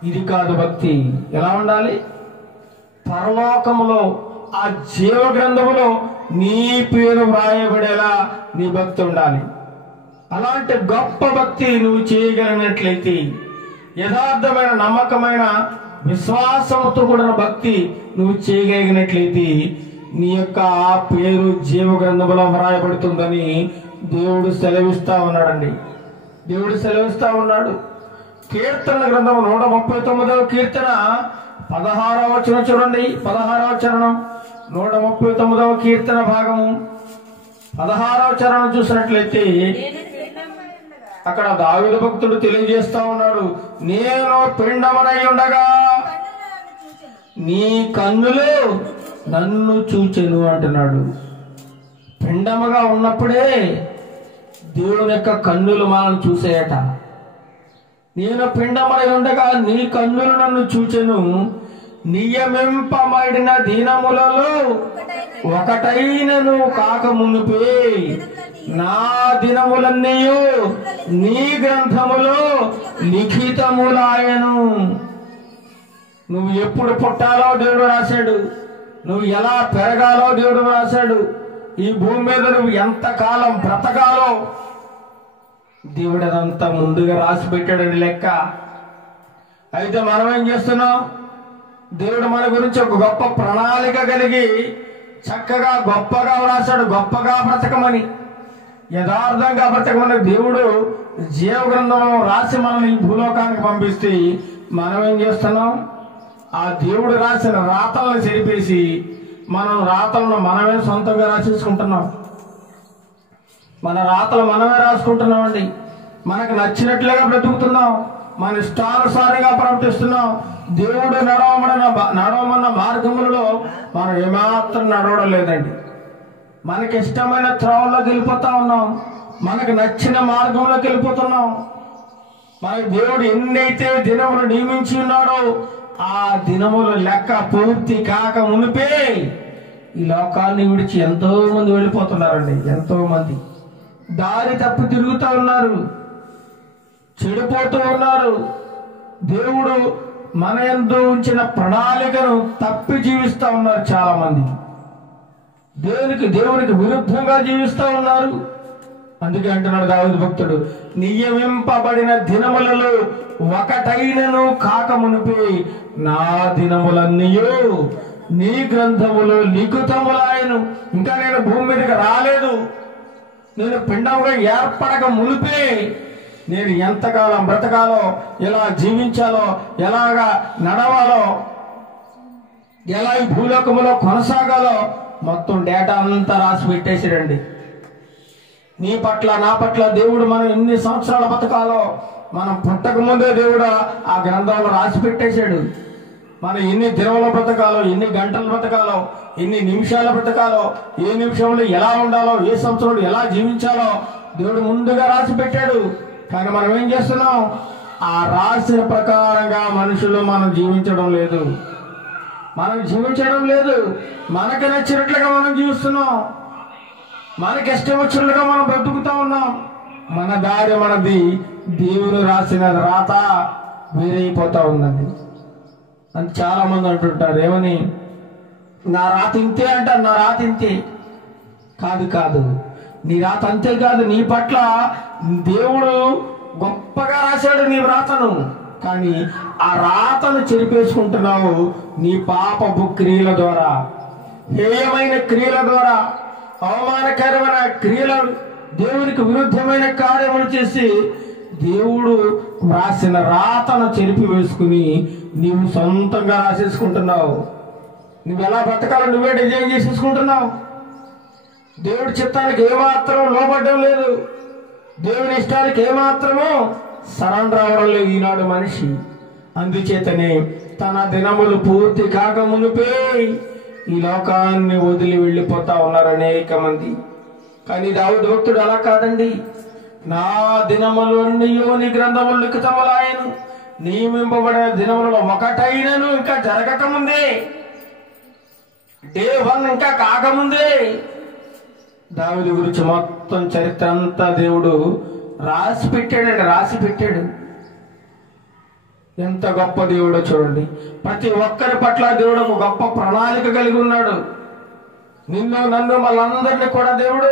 ఇది కాదు భక్తి. ఎలా ఉండాలి? పరలోకములో ఆ జీవ గ్రంథములో నీ పేరు వ్రాయబడేలా నీ భక్తి ఉండాలి. అలాంటి గొప్ప భక్తి నువ్వు చేయగలిగినట్లయితే, యథార్థమైన నమ్మకమైన విశ్వాసంతో కూడిన భక్తి నువ్వు చేయగలిగినట్లయితే నీ యొక్క ఆ పేరు జీవ గ్రంథములో వ్రాయబడుతుందని దేవుడు సెలవిస్తా ఉన్నాడండి. దేవుడు సెలవిస్తా ఉన్నాడు. కీర్తన గ్రంథము 139వ కీర్తన 16వ వచనం చూడండి. 16వ చరణం 139వ కీర్తన భాగము 16వ చరణం చూసినట్లయితే అక్కడ దావీదు భక్తుడు తెలియజేస్తా ఉన్నాడు, నేను పిండమనై ఉండగా నీ కన్నులు నన్ను చూచెను అంటున్నాడు. పిండముగా ఉన్నప్పుడే దేవుని యొక్క కన్నులు మనం చూసేయట. నేను పిండమై ఉండగా నీ కన్నులు నన్ను చూచెను, నియమింపబడిన దినములలో ఒకటైనను కాక మునుపే నా దినములన్నీ నీ గ్రంథములో లిఖితములాయను. నువ్వు ఎప్పుడు పుట్టాలో దేవుడు రాశాడు. నువ్వు ఎలా పెరగాలో దేవుడు రాశాడు. ఈ భూమి మీద నువ్వు ఎంతకాలం బ్రతకాలో దేవుడు అదంతా ముందుగా రాసి పెట్టాడని లెక్క. అయితే మనం ఏం చేస్తున్నాం? దేవుడు మన గురించి ఒక గొప్ప ప్రణాళిక కలిగి చక్కగా గొప్పగా రాశాడు, గొప్పగా బ్రతకమని, యథార్థంగా బ్రతకమని దేవుడు జీవ గ్రంథంలో రాసి మనల్ని ఈ భూలోకానికి పంపిస్తే మనం ఏం చేస్తున్నాం? ఆ దేవుడు రాసిన రాతలను చెరిపేసి మనం రాతలను మనమే సొంతంగా రాసేసుకుంటున్నాం. మన రాతలు మనమే రాసుకుంటున్నామండి. మనకు నచ్చినట్లుగా బ్రతుకుతున్నాం, మన ఇష్టానుసారంగా ప్రవర్తిస్తున్నాం. దేవుడు నడవమన్న మార్గములలో మనం ఏమాత్రం నడవడం లేదండి. మనకి ఇష్టమైన త్రోవల్లోకి వెళ్ళిపోతా ఉన్నాం, మనకు నచ్చిన మార్గంలోకి వెళ్ళిపోతున్నాం. మనకి దేవుడు ఎన్నైతే దినములు నియమించి ఉన్నాడో ఆ దినములు లెక్క పూర్తి కాక మునిపే ఈ లోకాన్ని విడిచి ఎంతో మంది వెళ్ళిపోతున్నారండి. ఎంతో మంది దారి తప్పి తిరుగుతూ ఉన్నారు, చెడిపోతూ ఉన్నారు. దేవుడు మన యందు ఉంచిన ప్రణాళికను తప్పి జీవిస్తూ ఉన్నారు. చాలా మంది దేవునికి విరుద్ధంగా జీవిస్తూ ఉన్నారు. అందుకే అంటున్నాడు దావీదు భక్తుడు, నియమింపబడిన దినములలో ఒకటైనను కాక మునిపి నా దినములన్నీయు నీ గ్రంథములో లిఖితములాయను. ఇంకా నేను భూమి మీదకి రాలేదు, నేను పిండముగా ఏర్పడక మునిపే నేను ఎంతకాలం బ్రతకాలో, ఎలా జీవించాలో, ఎలాగా నడవాలో, ఎలా ఈ భూలోకములో కొనసాగాలో మొత్తం డేటా అంతా రాసి పెట్టేసాడండి. నీ పట్ల నా పట్ల దేవుడు మనం ఎన్ని సంవత్సరాల బతకాలో మనం పుట్టక ముందే దేవుడు ఆ గ్రంథంలో రాసి పెట్టేశాడు. మనం ఎన్ని దినముల బ్రతకాలో, ఎన్ని గంటలు బ్రతకాలో, ఎన్ని నిమిషాలు బ్రతకాలో, ఏ నిమిషంలో ఎలా ఉండాలో, ఏ సంవత్సరంలో ఎలా జీవించాలో దేవుడు ముందుగా రాసి పెట్టాడు. కానీ మనం ఏం చేస్తున్నాం? ఆ రాసిన ప్రకారంగా మనుషులు మనం జీవించడం లేదు. మనకు నచ్చినట్లుగా మనం జీవిస్తున్నాం, మనకి ఇష్టం వచ్చినట్లుగా మనం బ్రతుకుతా ఉన్నాం. మన దారి మనది, దేవుడు రాసిన రాత వేరైపోతా ఉందండి అని చాలా మంది అంటుంటారు. ఏమని? నా రాత ఇంతే అంటారు. నా రాత ఇంతే కాదు, నీ రాత అంతే కాదు. నీ పట్ల దేవుడు గొప్పగా రాశాడు నీ రాతను, కానీ ఆ రాతను చెరిపేసుకుంటున్నావు నీ పాపపు క్రియల ద్వారా, హేయమైన క్రియల ద్వారా, అవమానకరమైన క్రియలు, దేవునికి విరుద్ధమైన కార్యములు చేసి దేవుడు రాసిన రాతను చెరిపి వేసుకుని నీవు సొంతంగా రాసేసుకుంటున్నావు. నువ్వు ఎలా బ్రతకాలో నువ్వే డిజైన్ చేసేసుకుంటున్నావు. దేవుడి చిత్తానికి ఏమాత్రం లోబడ్డం లేదు, దేవుని ఇష్టానికి ఏమాత్రమో సరెండర్ అవ్వడం లేదు ఈనాడు మనిషి. అందుచేతనే తన దినములు పూర్తి కాక మునిపే ఈ లోకాన్ని వదిలి వెళ్ళిపోతా ఉన్నారు అనేక మంది. కానీ దావీదు భక్తుడు అలా కాదండి. నా దినములు అన్నీయు నీ గ్రంథములు లిఖితములాయను, నియమింపబడిన దినములలో ఒకటైనను ఇంకా జరగకముందే, డే 1 ఇంకా కాకముందే దావీదు గురించి మొత్తం చరిత్ర అంతా దేవుడు రాసి పెట్టాడు. ఎంత గొప్ప దేవుడో చూడండి. ప్రతి ఒక్కరి పట్ల దేవుడు ఒక గొప్ప ప్రణాళిక కలిగి ఉన్నాడు. నిన్ను నన్ను మనందరినీ కూడా దేవుడు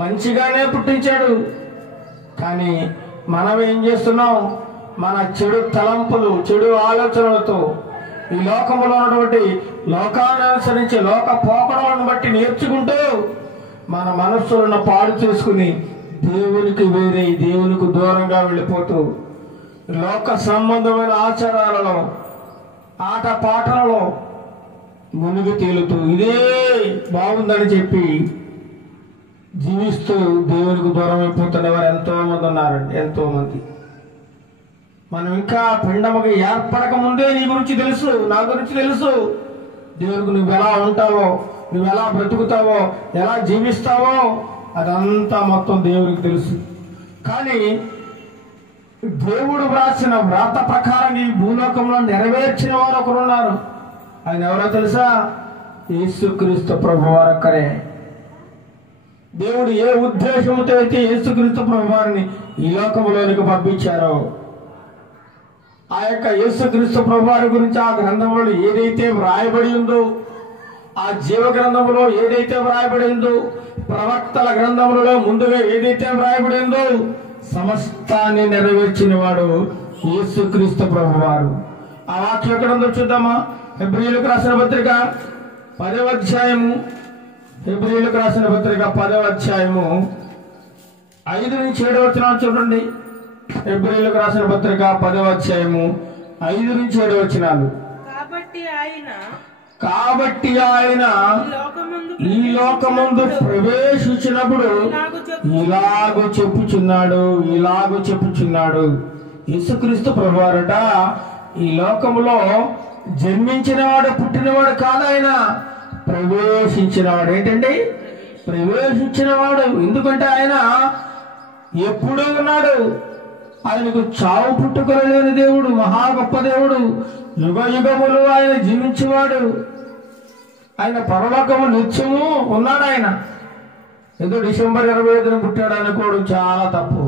మంచిగానే పుట్టించాడు. కానీ మనం ఏం చేస్తున్నాం? మన చెడు తలంపులు, చెడు ఆలోచనలతో ఈ లోకంలో ఉన్నటువంటి లోకాన్ని అనుసరించి లోక పోకడలను బట్టి నేర్చుకుంటూ మన మనస్సులను పాడు చేసుకుని దేవునికి దూరంగా వెళ్ళిపోతూ లోక సంబంధమైన ఆచారాలలో, ఆట పాటలలో మునిగి తేలుతూ ఇదే బాగుందని చెప్పి జీవిస్తూ దేవునికి దూరం అయిపోతున్న వారు ఎంతో మంది ఉన్నారండి. ఎంతో మంది. మనం ఇంకా పిండముగా ఏర్పడక ముందే నీ గురించి తెలుసు, నా గురించి తెలుసు. దేవునికి నువ్వు ఎలా ఉంటావో, నువ్వు ఎలా బ్రతుకుతావో, ఎలా జీవిస్తావో అదంతా మొత్తం దేవునికి తెలుసు. కానీ దేవుడు వ్రాసిన వ్రాత ప్రకారం ఈ భూలోకంలో నెరవేర్చిన వారు ఒకరున్నారు. ఆయన ఎవరో తెలుసా? యేసుక్రీస్తు ప్రభువారు ఒక్కరే. దేవుడు ఏ ఉద్దేశంతో అయితే యేసుక్రీస్తు ప్రభువారిని ఈ లోకంలోనికి పంపించారో, ఆ యొక్క యేసుక్రీస్తు ప్రభువారి గురించి ఆ గ్రంథంలో ఏదైతే వ్రాయబడి ఉందో, ఆ జీవ గ్రంథములో ఏదైతే వ్రాయబడిందో, ప్రవక్తల గ్రంథములలో ముందుగా ఏదైతే వ్రాయబడిందో సమస్తాన్ని నెరవేర్చిన వాడు యేసుక్రీస్తు ప్రభువారు. ఆ వాక్యం ఎక్కడ ఉందో చూద్దామా? హెబ్రీయులకు రాసిన పత్రిక 10వ అధ్యాయము, హెబ్రీయులకు రాసిన పత్రిక 10వ అధ్యాయము 5 నుంచి 7 వచనాలు చూడండి. హెబ్రీయులకు రాసిన పత్రిక 10వ అధ్యాయము 5 నుంచి 7 వచనాలు. కాబట్టి ఆయన ఈ లోకమందు ప్రవేశించినప్పుడు ఇలాగూ చెప్పుచున్నాడు. యేసుక్రీస్తు ప్రభువారట ఈ లోకములో జన్మించినవాడు, పుట్టినవాడు కాదు, ఆయన ప్రవేశించినవాడు. ఏంటండి? ప్రవేశించినవాడు. ఎందుకంటే ఆయన ఎప్పుడూ ఉన్నాడు. ఆయనకు చావు పుట్టుకలు లేని దేవుడు, మహా గొప్ప దేవుడు, యుగ యుగములు ఆయన జీవించేవాడు. ఆయన పరలోకము నిత్యము ఉన్నాడు. ఆయన ఏదో డిసెంబర్ 25న పుట్టాడు అనుకోవడం చాలా తప్పు.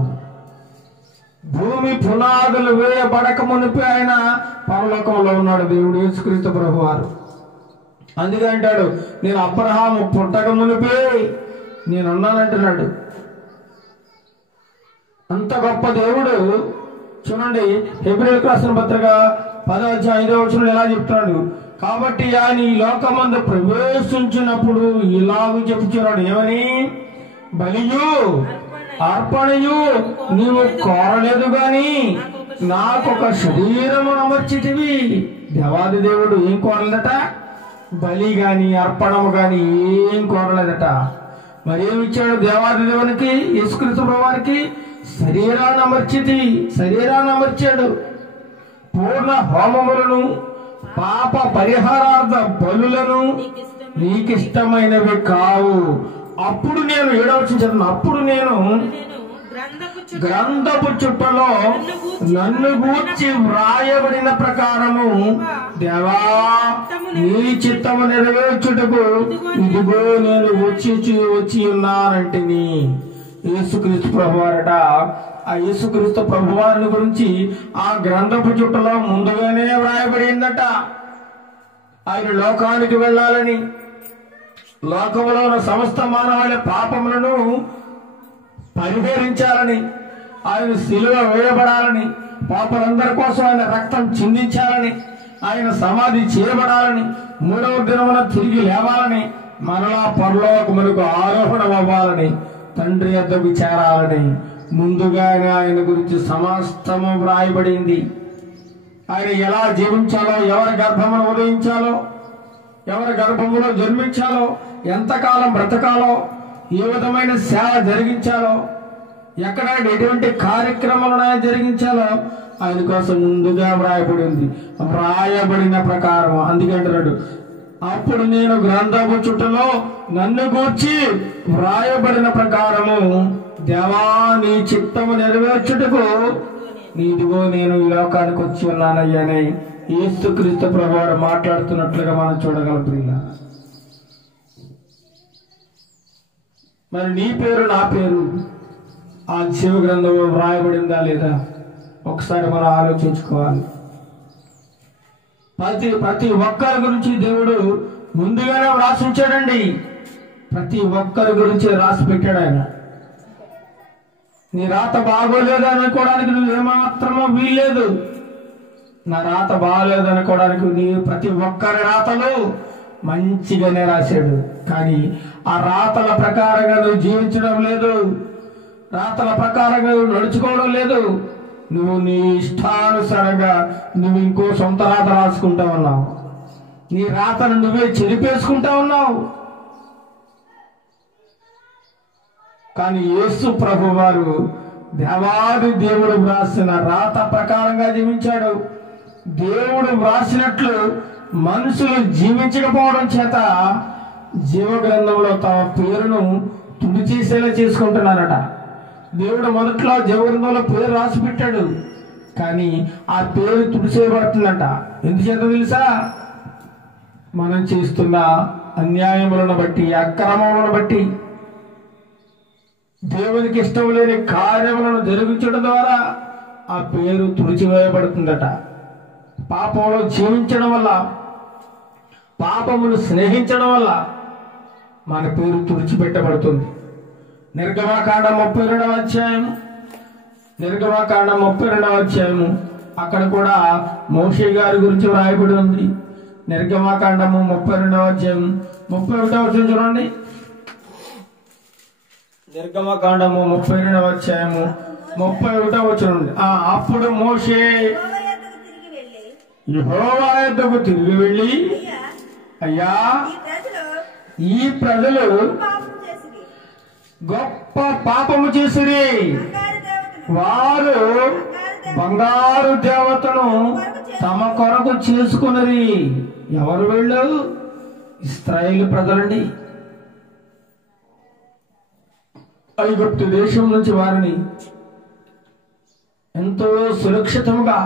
భూమి పునాదులు వేయబడక మునిపి ఆయన పరలోకంలో ఉన్నాడు దేవుడు యేసుక్రీస్తు ప్రభువారు. అందుకే అంటాడు, నేను అబ్రహాము పుట్టక మునిపే నేనున్నానంటున్నాడు. అంత గొప్ప దేవుడు. చూడండి, హెబ్రీయులకు రాసిన పత్రిక 10వ అధ్యాయం 5వ వచనంలో ఎలా చెప్తున్నాడు? కాబట్టి ఆయన ఈ లోకమందు ప్రవేశించినప్పుడు ఇలాగూ చెప్పుచున్నాడు. ఏమని? బలియు అర్పణయు నీవు కోరలేదు గాని నాకొక శరీరము అమర్చితివి. దేవాది దేవుడు ఏం కోరలేదట? బలి గాని అర్పణము గాని ఏం కోరలేదట. మరేమి ఇచ్చాడు దేవాది దేవునికి, యేసుక్రీస్తు ప్రభువారికి? శరీరాన్ని అమర్చాడు. పూర్ణ హోమములను, పాప పరిహారార్థ బలులను నీకిష్టమైనవి కావు. అప్పుడు నేను 7వ వచనం చదువు. అప్పుడు నేను గ్రంథపు చుట్టలో నన్ను గూర్చి వ్రాయబడిన ప్రకారము దేవా నీ చిత్తము నెరవేర్చుటకు ఇదిగో నేను వచ్చి ఉన్నానంటిని. యేసుక్రీస్తు ప్రభువారట. ఆ యేసుక్రీస్తు ప్రభువారిని గురించి ఆ గ్రంథపు చుట్టలో ముందుగానే వ్రాయబడిందట. ఆయన లోకానికి వెళ్ళాలని, లోకములో ఉన్న సమస్త మానవాళి పాపములను పరిహరించాలని, ఆయన శిలువ వేయబడాలని, పాపలందరి కోసం ఆయన రక్తం చిందించాలని, ఆయన సమాధి చేయబడాలని, 3వ దినమున తిరిగి లేవాలని, మరలా పరలోకములకు ఆరోహణం అవ్వాలని, తండ్రి యొద్దకు చేరాలని ముందుగానే ఆయన గురించి సమస్తము వ్రాయబడింది. ఆయన ఎలా జీవించాలో, ఎవరి గర్భమును ఉదయించాలో, ఎవరి గర్భములో జన్మించాలో, ఎంతకాలం బ్రతకాలో, ఏ విధమైన సేవ జరిగించాలో, ఎక్కడ ఎటువంటి కార్యక్రమాలను ఆయన జరిగించాలో ఆయన కోసం ముందుగా వ్రాయబడిన ప్రకారం. అందుకే అంటున్నాడు, అప్పుడు నేను గ్రంథపు చుట్టలో నన్ను గూర్చి వ్రాయబడిన ప్రకారము దేవా నీ చిత్తము నెరవేర్చుటకు నీదిగో నేను ఈ లోకానికి వచ్చి ఉన్నానయ్యని యేసుక్రీస్తు ప్రభువారు మాట్లాడుతున్నట్లుగా మనం చూడగలం. ప్రియులారా, మరి నీ పేరు నా పేరు ఆ జీవ గ్రంథంలో వ్రాయబడిందా లేదా ఒకసారి మనం ఆలోచించుకోవాలి. ప్రతి ఒక్కరి గురించి దేవుడు ముందుగానే రాసించాడండి. ప్రతి ఒక్కరి గురించి రాసి పెట్టాడు ఆయన. నీ రాత బాగోలేదు అనుకోవడానికి నువ్వు ఏమాత్రమో వీల్లేదు. నా రాత బాగోలేదు అనుకోవడానికి ప్రతి ఒక్కరి రాతలు మంచిగానే రాశాడు. కానీ ఆ రాతల ప్రకారంగా నువ్వు జీవించడం లేదు, రాతల ప్రకారంగా నువ్వు నడుచుకోవడం లేదు. నువ్వు నీ ఇష్టానుసారంగా నువ్వు ఇంకో సొంత రాత రాసుకుంటా ఉన్నావు. నీ రాతను నువ్వే చెరిపేసుకుంటా ఉన్నావు. కానీ యేసు ప్రభు వారు దేవాది దేవుడు వ్రాసిన రాత ప్రకారంగా జీవించాడు. దేవుడు వ్రాసినట్లు మనుషులు జీవించకపోవడం చేత జీవ గ్రంథంలో తమ పేరును తుడి చేసేలా చేసుకుంటున్నారట. దేవుడు మొదట్లో జీవ గ్రంథంలో పేరు రాసి పెట్టాడు, కానీ ఆ పేరు తుడిచేయబడుతుందట. ఎందుచేత తెలుసా? మనం చేస్తున్న అన్యాయములను బట్టి, అక్రమములను బట్టి, దేవునికి ఇష్టం లేని కార్యములను జరిగించడం ద్వారా ఆ పేరు తుడిచివేయబడుతుందట. పాపంలో జీవించడం వల్ల, పాపమును స్నేహించడం వల్ల మన పేరు తుడిచిపెట్టబడుతుంది. నిర్గమకాండం 32వ అధ్యాయము, నిర్గమకాండం 32వ అధ్యాయము అక్కడ కూడా మోషే గారి గురించి వ్రాయబడి ఉంది. నిర్గమకాండము 32వ అధ్యాయం 31వ వచనం చూడండి. నిర్గమకాండము 32వ అధ్యాయము 31వ వచనం. అప్పుడు మోషే యెహోవా యొద్దకు తిరిగి వెళ్ళి, అయ్యా, ఈ ప్రజలు గొప్ప పాపము చేసిరి. వారు బంగారు దేవతను తమ కొరకు చేసుకున్నది. ఎవరు వెళ్ళు? ఇశ్రాయేలు ప్రజలండి. ఐగుప్తు దేశం నుంచి వారిని ఎంతో సురక్షితంగా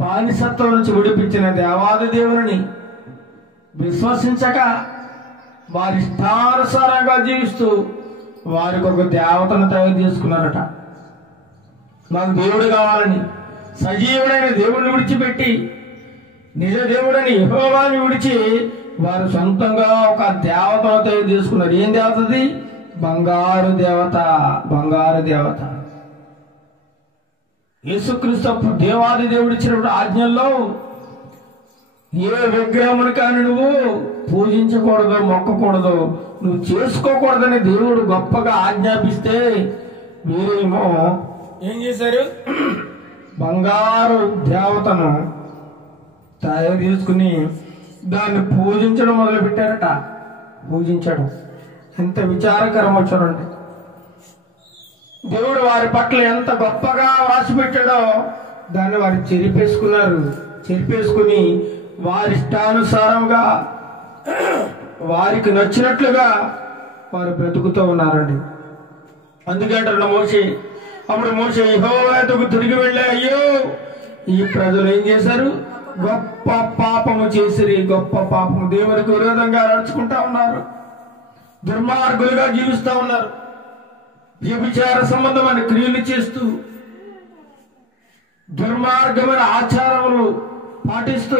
బానిసత్వం నుంచి విడిపించిన దేవాది దేవుని విశ్వసించక వారి ఇష్టానుసారంగా జీవిస్తూ వారికి ఒక దేవతను తయారు చేసుకున్నారట. మాకు దేవుడు కావాలని సజీవుడైన దేవుడిని విడిచిపెట్టి నిజ దేవుడని యెహోవాని విడిచి వారు సొంతంగా ఒక దేవతను తయారు చేసుకున్నారు. ఏం దేవతది? బంగారు దేవత. బంగారు దేవత. యేసుక్రీస్తు దేవాది దేవుడు ఇచ్చినప్పుడు ఆజ్ఞల్లో ఏ విగ్రహముని కానీ నువ్వు పూజించకూడదు, మొక్కకూడదు, నువ్వు చేసుకోకూడదని దేవుడు గొప్పగా ఆజ్ఞాపిస్తే వీరేమో ఏం చేశారు? బంగారు దేవతను తయారు చేసుకుని దాన్ని పూజించడం మొదలు పెట్టారట. పూజించడం ఎంత విచారకరమో చూడండి. దేవుడు వారి పట్ల ఎంత గొప్పగా రాసిపెట్టాడో దాన్ని వారు చెరిపేసుకున్నారు. చెరిపేసుకుని వారి ఇష్టానుసారంగా వారికి నచ్చినట్లుగా వారు బ్రతుకుతూ ఉన్నారండి. అందుకంటారు మోషే, అప్పుడు మోషే యెహోవా యొద్దకు తిరిగి వెళ్ళి, అయ్యో, ఈ ప్రజలు ఏం చేశారు? గొప్ప పాపము చేసిరి. గొప్ప పాపము. దేవునికి విరోధంగా నడుచుకుంటా ఉన్నారు. దుర్మార్గులుగా జీవిస్తూ ఉన్నారు. వ్యభిచార సంబంధమైన క్రియలు చేస్తూ దుర్మార్గమైన ఆచారములు పాటిస్తూ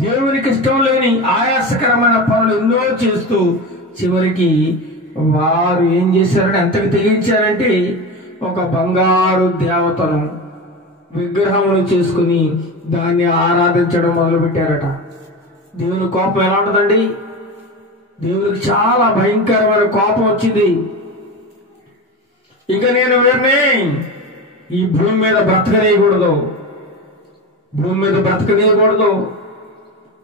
దేవునికి ఇష్టం లేని ఆయాసకరమైన పనులు ఎన్నో చేస్తూ చివరికి వారు ఏం చేశారంటే ఎంతకు తెగించారంటే ఒక బంగారు దేవతను విగ్రహమును చేసుకుని దాన్ని ఆరాధించడం మొదలుపెట్టారట. దేవుని కోపం ఎలా ఉంటుందండి? దేవునికి చాలా భయంకరమైన కోపం వచ్చింది. ఇక నేను వీరిని ఈ భూమి మీద బ్రతకనేయకూడదు, భూమి మీద బ్రతకనేయకూడదు,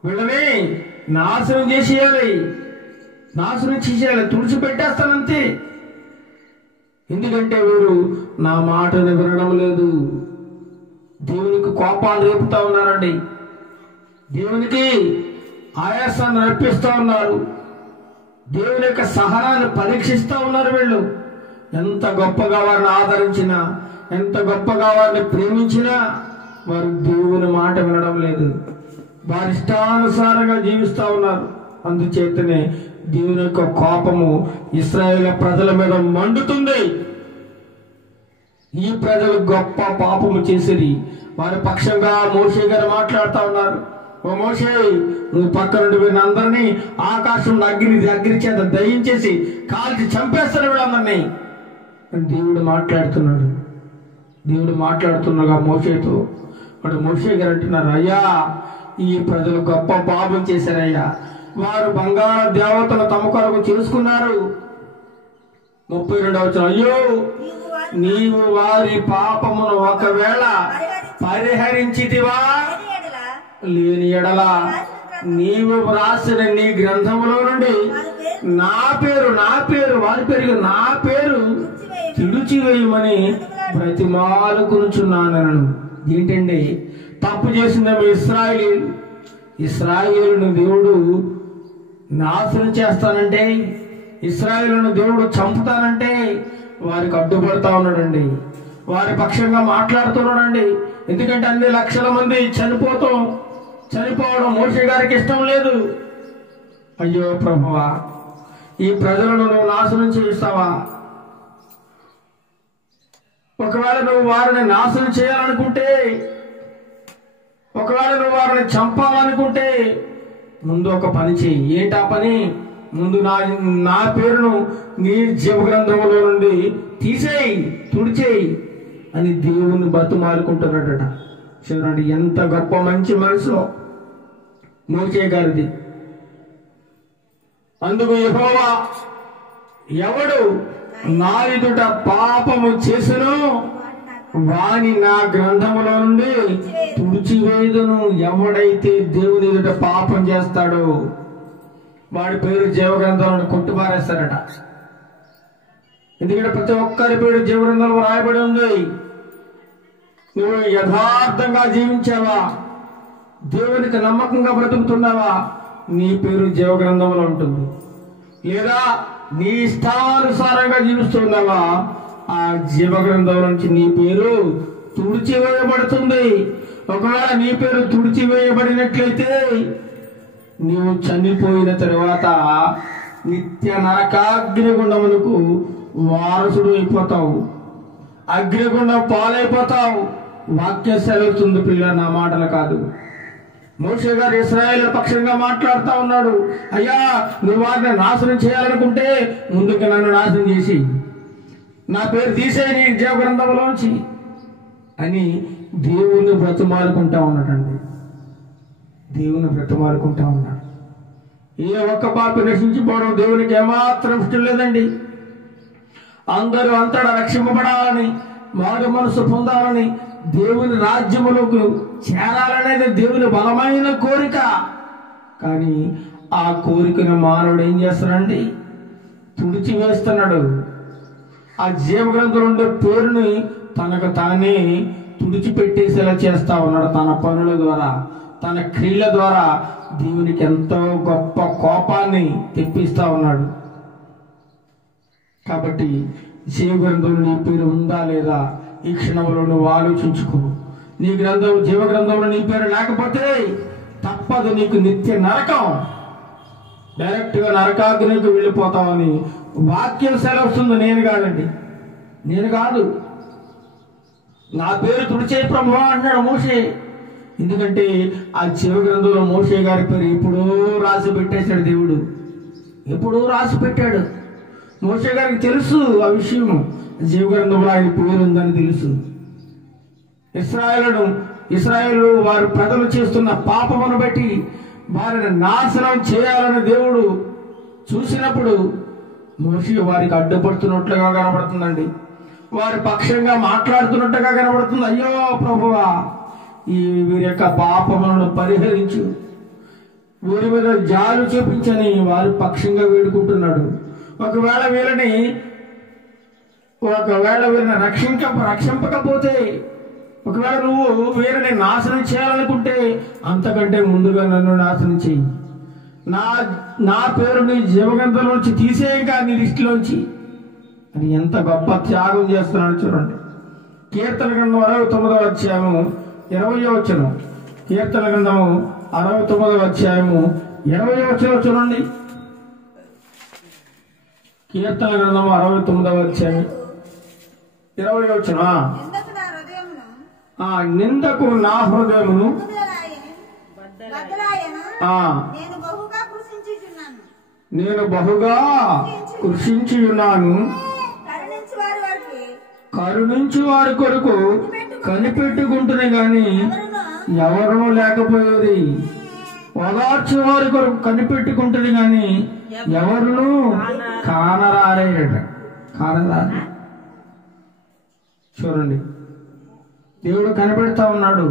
వీళ్ళని నాశనం చేసేయాలి, నాశనం చేసేయాలి, తుడిచిపెట్టేస్తానంతే. ఎందుకంటే వీరు నా మాటను వినడం లేదు. దేవునికి కోపాలు రేపుతా ఉన్నారండి. దేవునికి ఆయాసాన్ని రప్పిస్తూ ఉన్నారు. దేవుని యొక్క సహనాన్ని పరీక్షిస్తూ ఉన్నారు. వీళ్ళు ఎంత గొప్పగా వారిని ఆదరించినా, ఎంత గొప్పగా వారిని ప్రేమించినా వారు దేవుని మాట వినడం లేదు. వారి ఇష్టానుసారంగా జీవిస్తూ ఉన్నారు. అందుచేతనే దేవుని యొక్క కోపము ఇశ్రాయేలు ప్రజల మీద మండుతుంది. ఈ ప్రజలు గొప్ప పాపము చేసిరి. వారి పక్షంగా మోషే గారు మాట్లాడుతూ ఉన్నారు. ఓ మోషే, నువ్వు పక్క నుండి వీరిని అందరినీ ఆకాశంలో అగ్ని చేత దయించేసి కాల్చి చంపేస్తారు వీళ్ళందరినీ. దేవుడు మాట్లాడుతున్నాడు. దేవుడు మాట్లాడుతున్నాగా మోషేతో. వాడు మోషే గారు అంటున్నారు, అయ్యా, ఈ ప్రజలు గొప్ప పాపం చేశారయ్యా. వారు బంగారు దేవతను తమ కొరకు చేసుకున్నారు. 32వ వచనం, అయ్యో, నీవు వారి పాపమును ఒకవేళ పరిహరించితివా, లేని ఎడల నీవు వ్రాసిన నీ గ్రంథములో నుండి నా పేరు వారి పేరు నా పేరు తుడిచివేయమని బ్రతిమాలుకొనుచున్నాను. ఏంటండి తప్పు చేసిందేమో ఇశ్రాయేలును దేవుడు నాశనం చేస్తానంటే, ఇశ్రాయేలును దేవుడు చంపుతానంటే వారికి అడ్డుపడతా ఉన్నాడండి. వారి పక్షంగా మాట్లాడుతున్నాడండి. ఎందుకంటే అన్ని లక్షల మంది చనిపోవడం మోషే గారికి ఇష్టం లేదు. అయ్యో ప్రభువా, ఈ ప్రజలను నువ్వు నాశనం చేస్తావా? ఒకవేళ నువ్వు వారిని నాశనం చేయాలనుకుంటే, ఒకవేళ నువ్వు వారిని చంపాలనుకుంటే ముందు ఒక పని చేయి. ఏంటా పని? ముందు నా పేరును నీ జీవ గ్రంథంలో నుండి తీసేయి, తుడిచేయి అని దేవుని బతుమాలుకుంటున్నాడట. చూడండి ఎంత గొప్ప మంచి మనసు మోషే గారిది. అందుకు యెహోవా, ఎవడు నా ఎదుట పాపము చేసెనో వాని నా గ్రంథములో నుండి తుడిచివేయుదును. ఎవడైతే దేవుని ఎదుట పాపం చేస్తాడో వాడి పేరు జీవ గ్రంథంలో కొట్టుపారేస్తారట. ఎందుకంటే ప్రతి ఒక్కరి పేరు జీవ గ్రంథంలో రాయబడి ఉంది. నువ్వు యథార్థంగా జీవించావా, దేవునికి నమ్మకంగా బ్రతుకుతున్నావా, నీ పేరు జీవ గ్రంథంలో ఉంటుంది. లేదా నీ ఇష్టానుసారంగా జీవిస్తున్నావా, ఆ జీవ గ్రంథం నుంచి నీ పేరు తుడిచివేయబడుతుంది. ఒకవేళ నీ పేరు తుడిచివేయబడినట్లయితే నీవు చనిపోయిన తరువాత నిత్య నరకాగ్నిగుండమునకు వారసుడు అయిపోతావు, అగ్నిగుండం పాలైపోతావు. వాక్యం సెలవుతుంది పిల్ల, నా మాటలు కాదు. మోషే గారు ఇశ్రాయేలు పక్షంగా మాట్లాడుతా ఉన్నాడు. అయ్యా, నువ్వు వారిని నాశనం చేయాలనుకుంటే ముందుగా నన్ను నాశనం చేసి నా పేరు తీసే నీ జీవ గ్రంథంలోంచి అని దేవుని బ్రతిమాలుకుంటా ఉన్నాడండి. దేవుని బ్రతిమాలుకుంటా ఉన్నాడు. ఏ ఒక్క పాపి నశించిపోవడం దేవునికి ఏమాత్రం ఇష్టం లేదండి. అందరూ అంతటా రక్షింపబడాలని, మారు మనసు పొందాలని, దేవుని రాజ్యములకు చేరాలనేది దేవుని బలమైన కోరిక. కానీ ఆ కోరికను మానవుడు ఏం చేస్తాడండి? తుడిచివేస్తున్నాడు. ఆ జీవ గ్రంథంలో ఉండే పేరుని తనకు తానే తుడిచిపెట్టేసేలా చేస్తా ఉన్నాడు. తన పనుల ద్వారా, తన క్రియల ద్వారా దేవునికి ఎంతో గొప్ప కోపాన్ని తెప్పిస్తా ఉన్నాడు. కాబట్టి జీవ గ్రంథంలో నీ పేరు ఉందా లేదా ఈ క్షణంలో నువ్వు ఆలోచించుకో. నీ గ్రంథం జీవ గ్రంథంలో నీ పేరు లేకపోతే తప్పదు నీకు నిత్య నరకం. డైరెక్ట్ గా నరకాగ్నికి వెళ్ళిపోతావని వాక్యం సెలవుస్తుంది. నేను కాదండి, నేను కాదు. నా పేరు తుడిచే ప్రభువా అన్నాడు మోషే. ఎందుకంటే ఆ జీవ గ్రంథంలో మోషే గారి పేరు ఎప్పుడో రాసి పెట్టేశాడు దేవుడు, ఎప్పుడో రాసి పెట్టాడు. మోషే గారికి తెలుసు ఆ విషయం, జీవ గ్రంథంలో ఆయన పేరు ఉందని తెలుసు. ఇశ్రాయేలు వారి ప్రజలు చేస్తున్న పాపమును బట్టి వారిని నాశనం చేయాలని దేవుడు చూసినప్పుడు మోషే వారికి అడ్డుపడుతున్నట్లుగా కనబడుతుందండి. వారి పక్షంగా మాట్లాడుతున్నట్టుగా కనబడుతుంది. అయ్యో ప్రభువా, ఈ వీరి యొక్క పాపములను పరిహరించు, వీరి మీద జాలు చూపించని వారి పక్షంగా వేడుకుంటున్నాడు. ఒకవేళ వీరిని రక్షింపకపోతే, ఒకవేళ నువ్వు వీరిని నాశనం చేయాలనుకుంటే అంతకంటే ముందుగా నన్ను నాశనం చేయి. నా పేరుని జీవగ్రంథంలోంచి తీసేయగా నీ లిస్టులోంచి అని ఎంత గొప్ప త్యాగం చేస్తున్నాడు చూడండి. కీర్తన గ్రంథం 69వ అధ్యాయము 20వ వచనం. కీర్తన గ్రంథము 69వ అధ్యాయము 20వ వచనం చూడండి. కీర్తన గ్రంథము 69వ అధ్యాయం 20వ వచనం. నిందకు నా హృదయమును నేను బహుగా కృషించి ఉన్నాను. కరుణించి వారి కొరకు కనిపెట్టుకుంటున్నా గాని ఎవరునూ లేకపోయేది. ఓదార్చి వారి కొరకు కనిపెట్టుకుంటుంది గాని ఎవరునూ కానరారేట. చూడండి, దేవుడు కనిపెడతా ఉన్నాడు.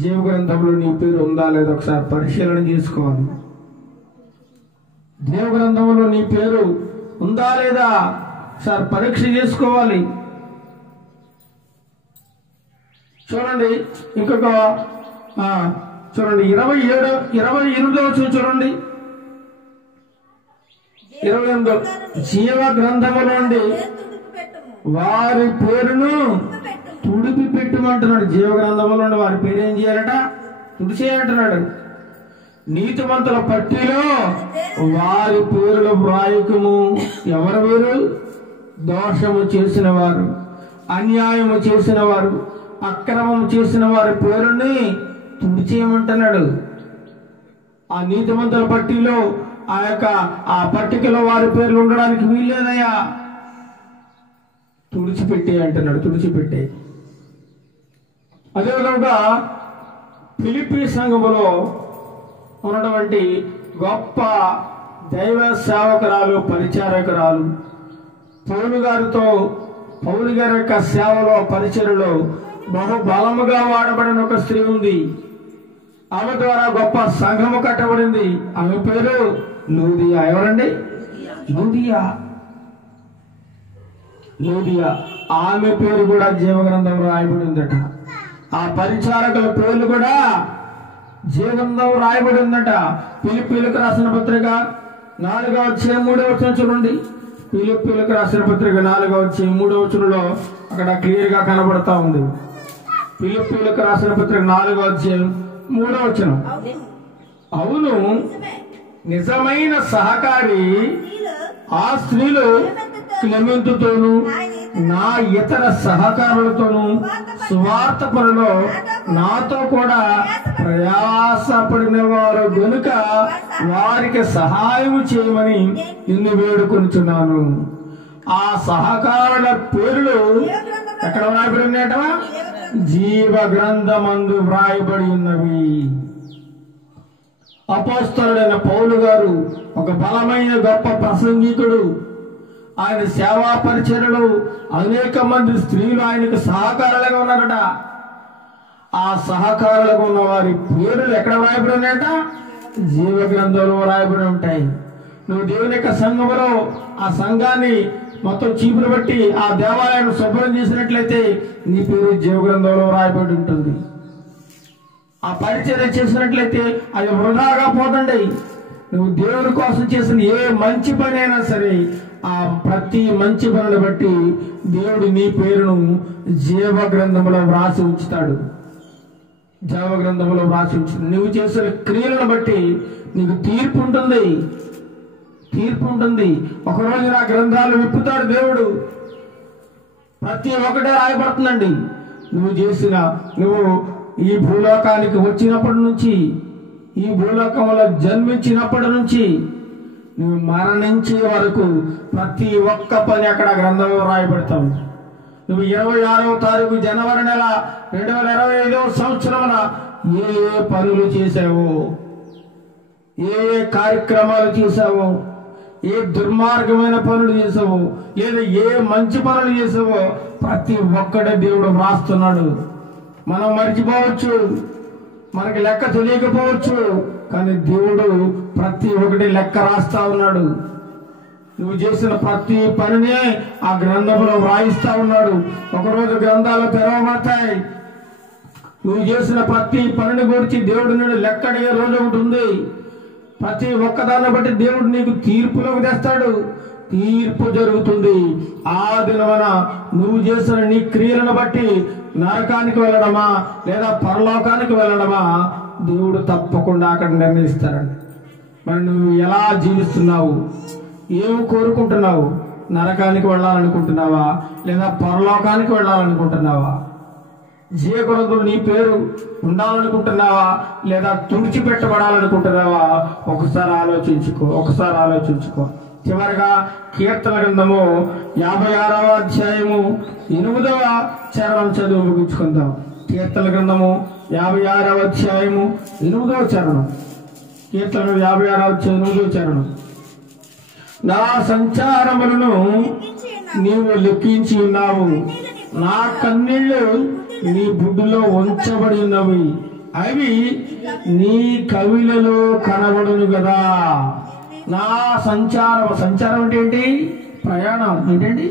జీవ గ్రంథంలో నీ పేరు ఉందా లేదా ఒకసారి పరిశీలన చేసుకోవాలి. జీవ గ్రంథంలో నీ పేరు ఉందా లేదా ఒకసారి పరీక్ష చేసుకోవాలి. చూడండి, ఇంకొక చూడండి 28వ చూడండి. 28 జీవ గ్రంథము నుండి వారి పేరును తుడిపి పెట్టుమంటున్నాడు. జీవ గ్రంథంలో నుండి వారి పేరు ఏం చేయాలట? తుడిచేయంటున్నాడు. నీతిమంతుల పట్టిలో వారి పేరులు వ్రాయకము. ఎవరి పేరు? దోషము చేసిన వారు, అన్యాయము చేసిన వారు, అక్రమము చేసిన వారి పేరుని తుడిచేయమంటున్నాడు. ఆ నీతిమంతుల పట్టిలో ఆ పట్టికలో వారి పేర్లు ఉండడానికి వీల్లేదయ్యా, తుడిచిపెట్టే అంటున్నాడు, తుడిచిపెట్టే. అదేవిధంగా ఫిలిప్పీ సంఘములో ఉన్నటువంటి గొప్ప దైవ సేవకురాలు, పరిచారకురాలు, పౌలు గారి యొక్క సేవలో, పరిచర్యలో బహు బలముగా వాడబడిన ఒక స్త్రీ ఉంది. ఆమె ద్వారా గొప్ప సంఘము కట్టబడింది. ఆమె పేరు లూదియా. ఎవరండి? లూదియా. ఆమె పేరు కూడా జీవగ్రంథంలో రాయబడి ఉందట. ఆ పరిచారకుల పేర్లు కూడా జీవగ్రంథంలో రాయబడి ఉందట. ఫిలిప్పీలకు రాసిన పత్రిక 4వ అధ్యాయం 3వ వచనం చూడండి. ఫిలిప్పీలకు రాసిన పత్రిక 4వ అధ్యాయం 3వ వచనంలో అక్కడ క్లియర్ గా కనబడతా ఉంది. ఫిలిప్పీలకు రాసిన పత్రిక 4వ అధ్యాయం 3వ వచనం. అవును, నిజమైన సహకారి ఆ స్త్రీలు క్లెమెంతుతోనూ నా ఇతర సహకారులతోనూ సువార్త పనిలో నాతో కూడా ప్రయాసపడిన వారు గనుక వారికి సహాయం చేయమని నిన్ను వేడుకొనుచున్నాను. ఆ సహకారుల పేర్లు ఎక్కడ వ్రాయబడి ఉన్నాయట? జీవ గ్రంథమందు వ్రాయబడి ఉన్నవి. అపోస్తలుడైన పౌలు గారు ఒక బలమైన గొప్ప ప్రసంగికుడు. ఆయన సేవా పరిచర్యలు అనేక మంది స్త్రీలు ఆయనకు సహకారులుగా ఉన్నారట. ఆ సహకారులుగా ఉన్న వారి పేర్లు ఎక్కడ వ్రాయబడి ఉన్నాయట? జీవ గ్రంథంలో వ్రాయబడి ఉంటాయి. నువ్వు దేవుని యొక్క సంఘములో ఆ సంఘాన్ని మొత్తం చీపులు బట్టి ఆ దేవాలయాన్ని శుభ్రం చేసినట్లయితే నీ పేరు జీవ గ్రంథంలో వ్రాయబడి ఉంటుంది. ఆ పరిచర్య చేసినట్లయితే అది వృధాగా పోతండి. నువ్వు దేవుని కోసం చేసిన ఏ మంచి పని అయినా సరే ఆ ప్రతి మంచి పనులు బట్టి దేవుడు నీ పేరును జీవ గ్రంథంలో వ్రాసి ఉంచుతాడు. జీవ గ్రంథంలో వ్రాసి ఉంచుతాడు. నువ్వు చేసిన క్రియలను బట్టి నీకు తీర్పు ఉంటుంది. ఒకరోజు నా గ్రంథాలు విప్పుతాడు దేవుడు. ప్రతి ఒక్కటే రాయబడుతుందండి. నువ్వు ఈ భూలోకానికి వచ్చినప్పటి నుంచి, ఈ భూలోకంలో జన్మించినప్పటి నుంచి నువ్వు మరణించే వరకు ప్రతి ఒక్క పని అక్కడ గ్రంథంలో రాయబడతావు. నువ్వు 26వ తారీఖు జనవరి నెల 2025వ సంవత్సరమున ఏ పనులు చేసావో, ఏ కార్యక్రమాలు చేసావో, ఏ దుర్మార్గమైన పనులు చేసావో, లేదా ఏ మంచి పనులు చేసావో ప్రతి ఒక్కడే దేవుడు వ్రాస్తున్నాడు. మనం మర్చిపోవచ్చు, మనకి లెక్క తెలియకపోవచ్చు, కానీ దేవుడు ప్రతి ఒక్కటి లెక్క రాస్తా ఉన్నాడు. నువ్వు చేసిన ప్రతి పనినే ఆ గ్రంథంలో వ్రాయిస్తా ఉన్నాడు. ఒకరోజు గ్రంథాలు తెరవబడతాయి. నువ్వు చేసిన ప్రతి పనిని గురించి దేవుడు నేను లెక్క అడిగే రోజు ఒకటి ఉంది. ప్రతి ఒక్కదాన్ని బట్టి దేవుడు నీకు తీర్పులోకి తెస్తాడు. తీర్పు జరుగుతుంది. ఆ దినమున నువ్వు చేసిన నీ క్రియలను బట్టి నరకానికి వెళ్ళడమా లేదా పరలోకానికి వెళ్ళడమా దేవుడు తప్పకుండా అక్కడ నిర్ణయిస్తారండి. మరి నువ్వు ఎలా జీవిస్తున్నావు? ఏమి కోరుకుంటున్నావు? నరకానికి వెళ్ళాలనుకుంటున్నావా లేదా పరలోకానికి వెళ్ళాలనుకుంటున్నావా? జీవగ్రంథంలో నీ పేరు ఉండాలనుకుంటున్నావా లేదా తుడిచిపెట్టబడాలనుకుంటున్నావా? ఒకసారి ఆలోచించుకో. చివరిగా కీర్తన గ్రంథము 56వ అధ్యాయము 8వ చరణం చదువు ముగించుకుందాం. కీర్తన గ్రంథము 56వ అధ్యాయము 8వ చరణం. కీర్తన 56వ అధ్యాయం 8వ చరణం. నా సంచారములను నీవు లెక్కించి ఉన్నావు, నా కన్నీళ్లు నీ బుడ్డులో ఉంచబడి ఉన్నవి, అవి నీ కవిలలో కనబడును కదా. నా సంచారం అంటే ఏంటి? ప్రయాణం. ఏంటండి?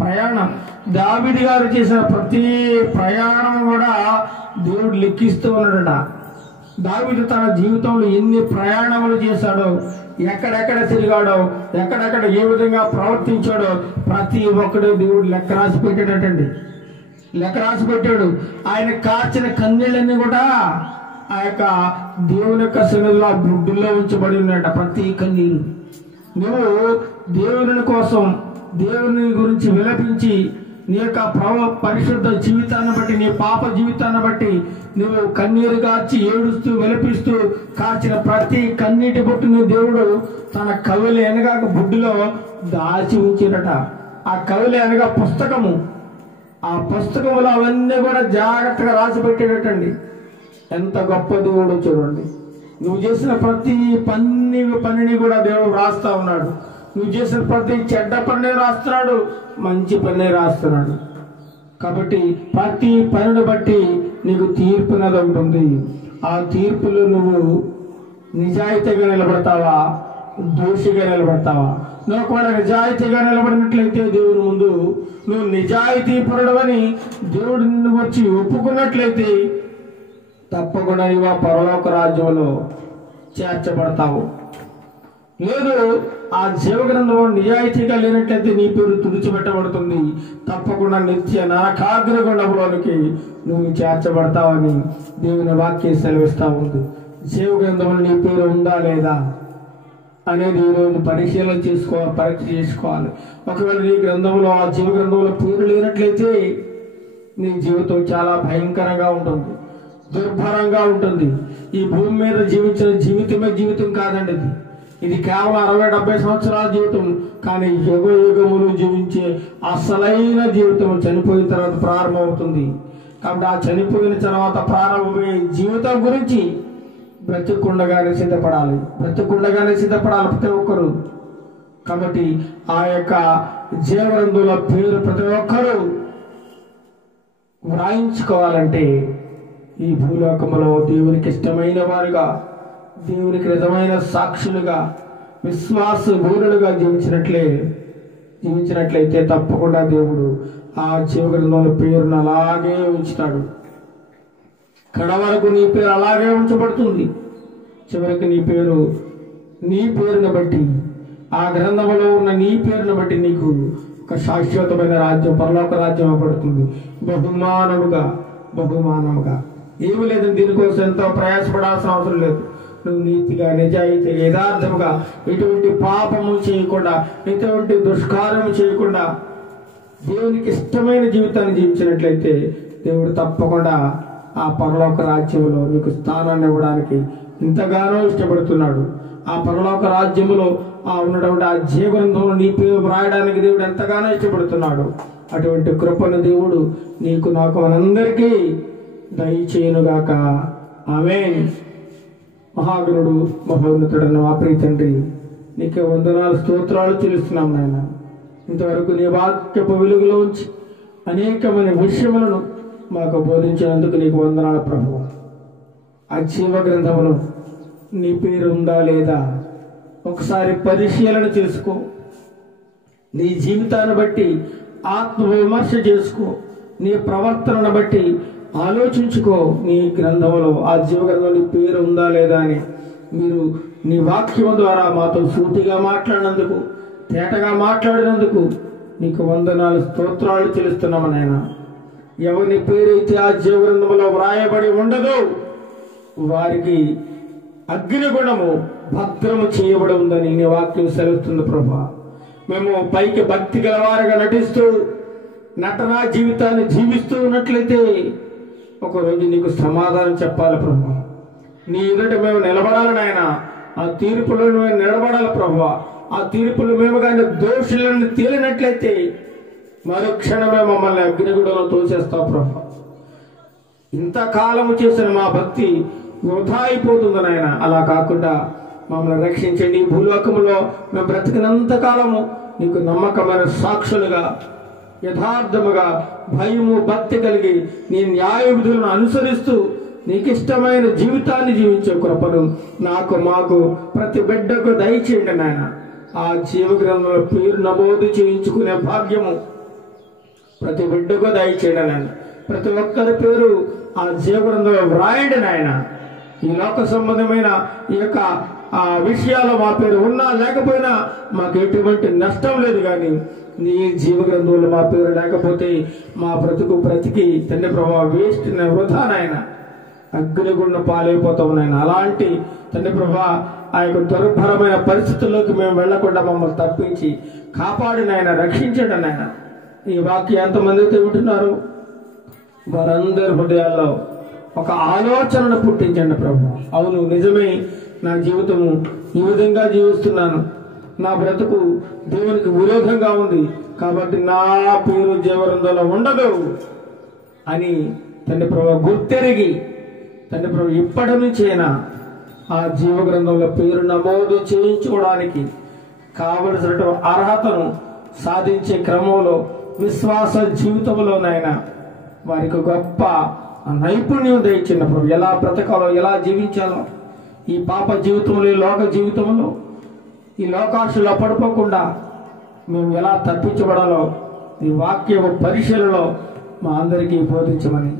ప్రయాణం. దావీదు గారు చేసిన ప్రతి ప్రయాణం కూడా దేవుడు లెక్కిస్తూ ఉన్నాడట. దావీదు తన జీవితంలో ఎన్ని ప్రయాణములు చేశాడో, ఎక్కడెక్కడ తిరిగాడో, ఎక్కడెక్కడ ఏ విధంగా ప్రవర్తించాడో ప్రతి ఒక్కడు దేవుడు లెక్క రాసి పెట్టాడటండి. లెక్క రాసి పెట్టాడు. ఆయన కార్చిన కన్నీళ్ళన్నీ కూడా ఆ యొక్క దేవుని యొక్క సన్నిధిలో ఆ బుడ్డుల్లో ఉంచబడి ఉన్నాయట. ప్రతి కన్నీరు నువ్వు దేవుని కోసం, దేవుని గురించి విలపించి నీ యొక్క పరిశుద్ధ జీవితాన్ని బట్టి, నీ పాప జీవితాన్ని బట్టి నువ్వు కన్నీరు కార్చి ఏడుస్తూ విలపిస్తూ కార్చిన ప్రతి కన్నీటి బొట్టుని దేవుడు తన కవిలి అనగా బుడ్డిలో దాచి ఉంచినట. ఆ కవిలి అనగా పుస్తకము, ఆ పుస్తకములో అవన్నీ కూడా జాగ్రత్తగా రాసి పెట్టేటండి. ఎంత గొప్ప దేవుడు చూడండి. నువ్వు చేసిన ప్రతి పనిని కూడా దేవుడు రాస్తా ఉన్నాడు. నువ్వు చేసిన ప్రతి చెడ్డ పని రాస్తున్నాడు, మంచి పని రాస్తున్నాడు. కాబట్టి ప్రతి పనిని బట్టి నీకు తీర్పు అనేది ఉంటుంది. ఆ తీర్పులో నువ్వు నిజాయితీగా నిలబడతావా, దోషిగా నిలబడతావా? నువ్వు ఒకవేళ నిజాయితీగా నిలబడినట్లయితే దేవుని ముందు నువ్వు నిజాయితీ పరుడవని దేవుడు నిన్ను వచ్చి ఒప్పుకున్నట్లయితే తప్పకుండా నీవు ఆ పరలోక రాజ్యంలో చేర్చబడతావు. లేదు, ఆ జీవగ్రంథంలో నిజాయితీగా లేనట్లయితే నీ పేరు తుడిచిపెట్టబడుతుంది. తప్పకుండా నిత్య నరకాగ్నిగుండంలోనికి నువ్వు చేర్చబడతావని దేవుని వాక్యం సెలవిస్తా ఉంది. జీవగ్రంథంలో నీ పేరు ఉందా లేదా అనేది ఈరోజు పరీక్ష చేసుకోవాలి. ఒకవేళ నీ గ్రంథంలో, ఆ జీవ గ్రంథంలో పేరు లేనట్లయితే నీ జీవితం చాలా భయంకరంగా ఉంటుంది, దుర్భరంగా ఉంటుంది. ఈ భూమి మీద జీవించిన జీవితమే జీవితం కాదండి. ఇది కేవలం 60-70 సంవత్సరాల జీవితం. కానీ యుగ యుగములు జీవించే అసలైన జీవితం చనిపోయిన తర్వాత ప్రారంభమవుతుంది. కాబట్టి ఆ చనిపోయిన తర్వాత ప్రారంభమయ్యే జీవితం గురించి బ్రతికుండగానే సిద్ధపడాలి ప్రతి ఒక్కరు. కాబట్టి ఆ యొక్క జీవగ్రంథంలో పేరు ప్రతి ఒక్కరూ వ్రాయించుకోవాలంటే ఈ భూలోకములో దేవునికి ఇష్టమైన వారుగా, దేవునికి నిజమైన సాక్షులుగా, విశ్వాస బోరులుగా జీవించినట్లయితే తప్పకుండా దేవుడు ఆ జీవగ్రంథంలో పేరును అలాగే ఉంచుతాడు. కడ వరకు నీ పేరు అలాగే ఉంచబడుతుంది. చివరికి నీ పేరుని బట్టి, ఆ గ్రంథంలో ఉన్న నీ పేరుని బట్టి నీకు ఒక శాశ్వతమైన రాజ్యం, పరలోక రాజ్యం అవ్వబడుతుంది. బహుమానముగా ఏమి లేదు. దీనికోసం ఎంతో ప్రయాసపడాల్సిన అవసరం లేదు. నువ్వు నీతిగా, నిజాయితీగా, యథార్థముగా, ఎటువంటి పాపము చేయకుండా, ఎటువంటి దుష్కార్యము చేయకుండా దేవునికి ఇష్టమైన జీవితాన్ని జీవించినట్లయితే దేవుడు తప్పకుండా ఆ పరలోక రాజ్యంలో నీకు స్థానాన్ని ఇవ్వడానికి ఇంతగానో ఇష్టపడుతున్నాడు. ఆ పరలోక రాజ్యములో ఉన్నటువంటి ఆ జీవగ్రంథంలో నీ పేరు వ్రాయడానికి దేవుడు ఎంతగానో ఇష్టపడుతున్నాడు. అటువంటి కృపను దేవుడు నీకు, నాకు, మనందరికీ దయచేయునుగాక. ఆమేన్. మహాగురుడు, మహోన్నతుడన్న మా ప్రియ తండ్రి, నీకే వందనాలు, స్తోత్రాలు చెల్లిస్తున్నాం నాయన. ఇంతవరకు నీ వాక్యపు వెలుగులోంచి అనేకమైన విషయములను మాకు బోధించినందుకు నీకు వందనాలు ప్రభువా. ఆ జీవ గ్రంథములో నీ పేరు ఉందా లేదా ఒకసారి పరిశీలన చేసుకో. నీ జీవితాన్ని బట్టి ఆత్మ విమర్శ చేసుకో. నీ ప్రవర్తనను బట్టి ఆలోచించుకో. నీ గ్రంథంలో, ఆ జీవ గ్రంథంలో నీ పేరు ఉందా లేదా అని మీరు నీ వాక్యం ద్వారా మాతో సూటిగా మాట్లాడినందుకు, తేటగా మాట్లాడినందుకు నీకు వందనాలు, స్తోత్రాలు చెల్లిస్తున్నాము నాయన. ఎవరి పేరైతే ఆ జీవ గ్రంథంలో వ్రాయబడి ఉండదో వారికి అగ్నిగుణము భద్రము చేయబడి ఉందని నీ వాక్యం సెలవుతుంది ప్రభా. మేము పైకి భక్తి గలవారుగా నటిస్తూ నటనా జీవితాన్ని జీవిస్తూ ఉన్నట్లయితే ఒకరోజు నీకు సమాధానం చెప్పాలి ప్రభా. నీ ఎదుట మేము నిలబడాలి నాయన. ఆ తీర్పులో మేము నిలబడాలి ప్రభా. ఆ తీర్పులు మేము కానీ దోషులను తేలినట్లయితే మరుక్షణమే మమ్మల్ని అగ్నిగుణంలో తోసేస్తావు ప్రభా. ఇంతకాలము చేసిన మా భక్తి వృధా అయిపోతుంది నాయన. అలా కాకుండా మమ్మల్ని రక్షించండి. ఈ భూలోకములో మేము బ్రతికినంత కాలము నీకు నమ్మకమైన సాక్షులుగా, యథార్థముగా, భయము, భక్తి కలిగి నీ న్యాయ విధులను అనుసరిస్తూ నీకు ఇష్టమైన జీవితాన్ని జీవించే కృపను నాకు, మాకు, ప్రతి బిడ్డకు దయచేయండి నాయన. ఆ జీవగ్రంథంలో పేరు నమోదు చేయించుకునే భాగ్యము ప్రతి బిడ్డకు దయచేయండి నాయన. ప్రతి ఒక్కరి పేరు ఆ జీవగ్రంథంలో వ్రాయండి నాయన. ఈ లోక సంబంధమైన ఈ యొక్క ఆ విషయాలు మా పేరు ఉన్నా లేకపోయినా మాకు ఎటువంటి నష్టం లేదు. కానీ నీ జీవగ్రంథంలో మా పేరు లేకపోతే మా బ్రతికి తండ్రి ప్రభావ వేస్ట్, వృధా నాయన. అగ్నిగుండం పాలైపోతాం నాయన. అలాంటి తండ్రి ప్రభా ఆ యొక్క దుర్భరమైన పరిస్థితుల్లోకి మేము వెళ్లకుండా మమ్మల్ని తప్పించి కాపాడి నాయన, రక్షించండి నాయన. ఈ వాక్యం ఎంతమందితో వింటున్నారు? వారందరి హృదయాల్లో ఒక ఆలోచనను పుట్టించండి ప్రభు. అవును, నిజమే, నా జీవితము ఈ విధంగా జీవిస్తున్నాను, నా బ్రతుకు దేవునికి విరోధంగా ఉంది, కాబట్టి నా పేరు జీవగ్రంథంలో ఉండదు అని తండ్రి ప్రభు గుర్తెరిగి తండ్రి ప్రభు ఇప్పటి నుంచైనా ఆ జీవగ్రంథంలో పేరు నమోదు చేయించుకోవడానికి కావలసిన అర్హతను సాధించే క్రమంలో విశ్వాస జీవితంలోనైనా వారికి గొప్ప నైపుణ్యం దయచిన ప్రభు. ఎలా బ్రతకాలో, ఎలా జీవించాలో, ఈ పాప జీవితంలో, ఈ లోక జీవితంలో, ఈ లోకాశలో పడిపోకుండా మేము ఎలా తప్పించబడాలో ఈ వాక్య పరిశీలనలో మా అందరికీ బోధించమని,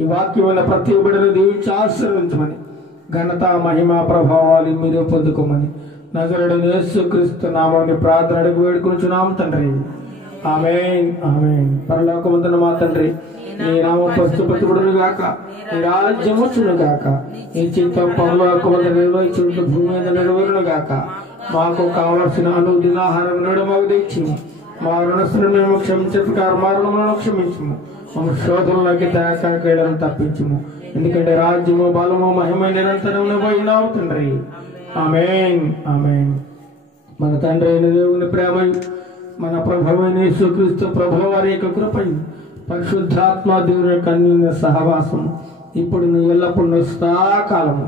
ఈ వాక్యమైన ప్రతి బిడ్డను దీవించి ఆశీర్వదించమని, ఘనత మహిమ ప్రభావాలు మీరు పొందుకోమని నజరేయుడైన యేసుక్రీస్తు నామమున ప్రార్థన అడిగి వేడుకొనుచున్నాము తండ్రి. ఆమేన్, ఆమేన్. పరలోకమందున్న మా తండ్రి, నీ నామం పరిశుద్ధపరచబడును గాక, నీ రాజ్యం వచ్చును గాక, నీ చిత్తం పరలోకమందు నిర్వహించుట భూమి మీద నెరవేరును గాక. మాకు కావలసిన అనుదిన ఆహారం నేడు మాకు తెచ్చిము, మా రుణస్తులను మేము క్షమించే ప్రకారం మా రుణములను క్షమించుము, మా శోధనలోకి తేకాలను తప్పించుము, ఎందుకంటే రాజ్యము బలము మహిమ నిరంతరం పోయినావు తండ్రి. ఆమేన్, ఆమేన్. మన తండ్రి అయిన దేవుని ప్రేమయు, మన ప్రభువైన యేసుక్రీస్తు ప్రభువు వారి యొక్క కృపయు, పరిశుద్ధాత్మ దేవుని యొక్క అన్యోన్య సహవాసం ఇప్పుడు నీ ఎల్లప్పుడూ సదాకాలము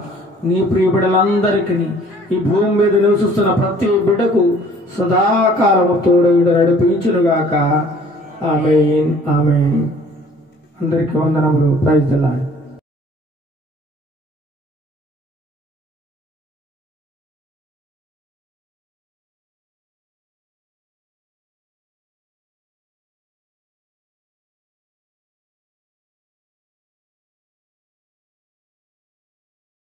నీ ప్రియ బిడ్డలందరికీ, ఈ భూమి మీద నివసిస్తున్న ప్రతి బిడ్డకు సదాకాలము తోడయుడు నడిపించునుగాక. ఆమేన్, ఆమేన్. అందరికీ వందనములు. Praise the lord.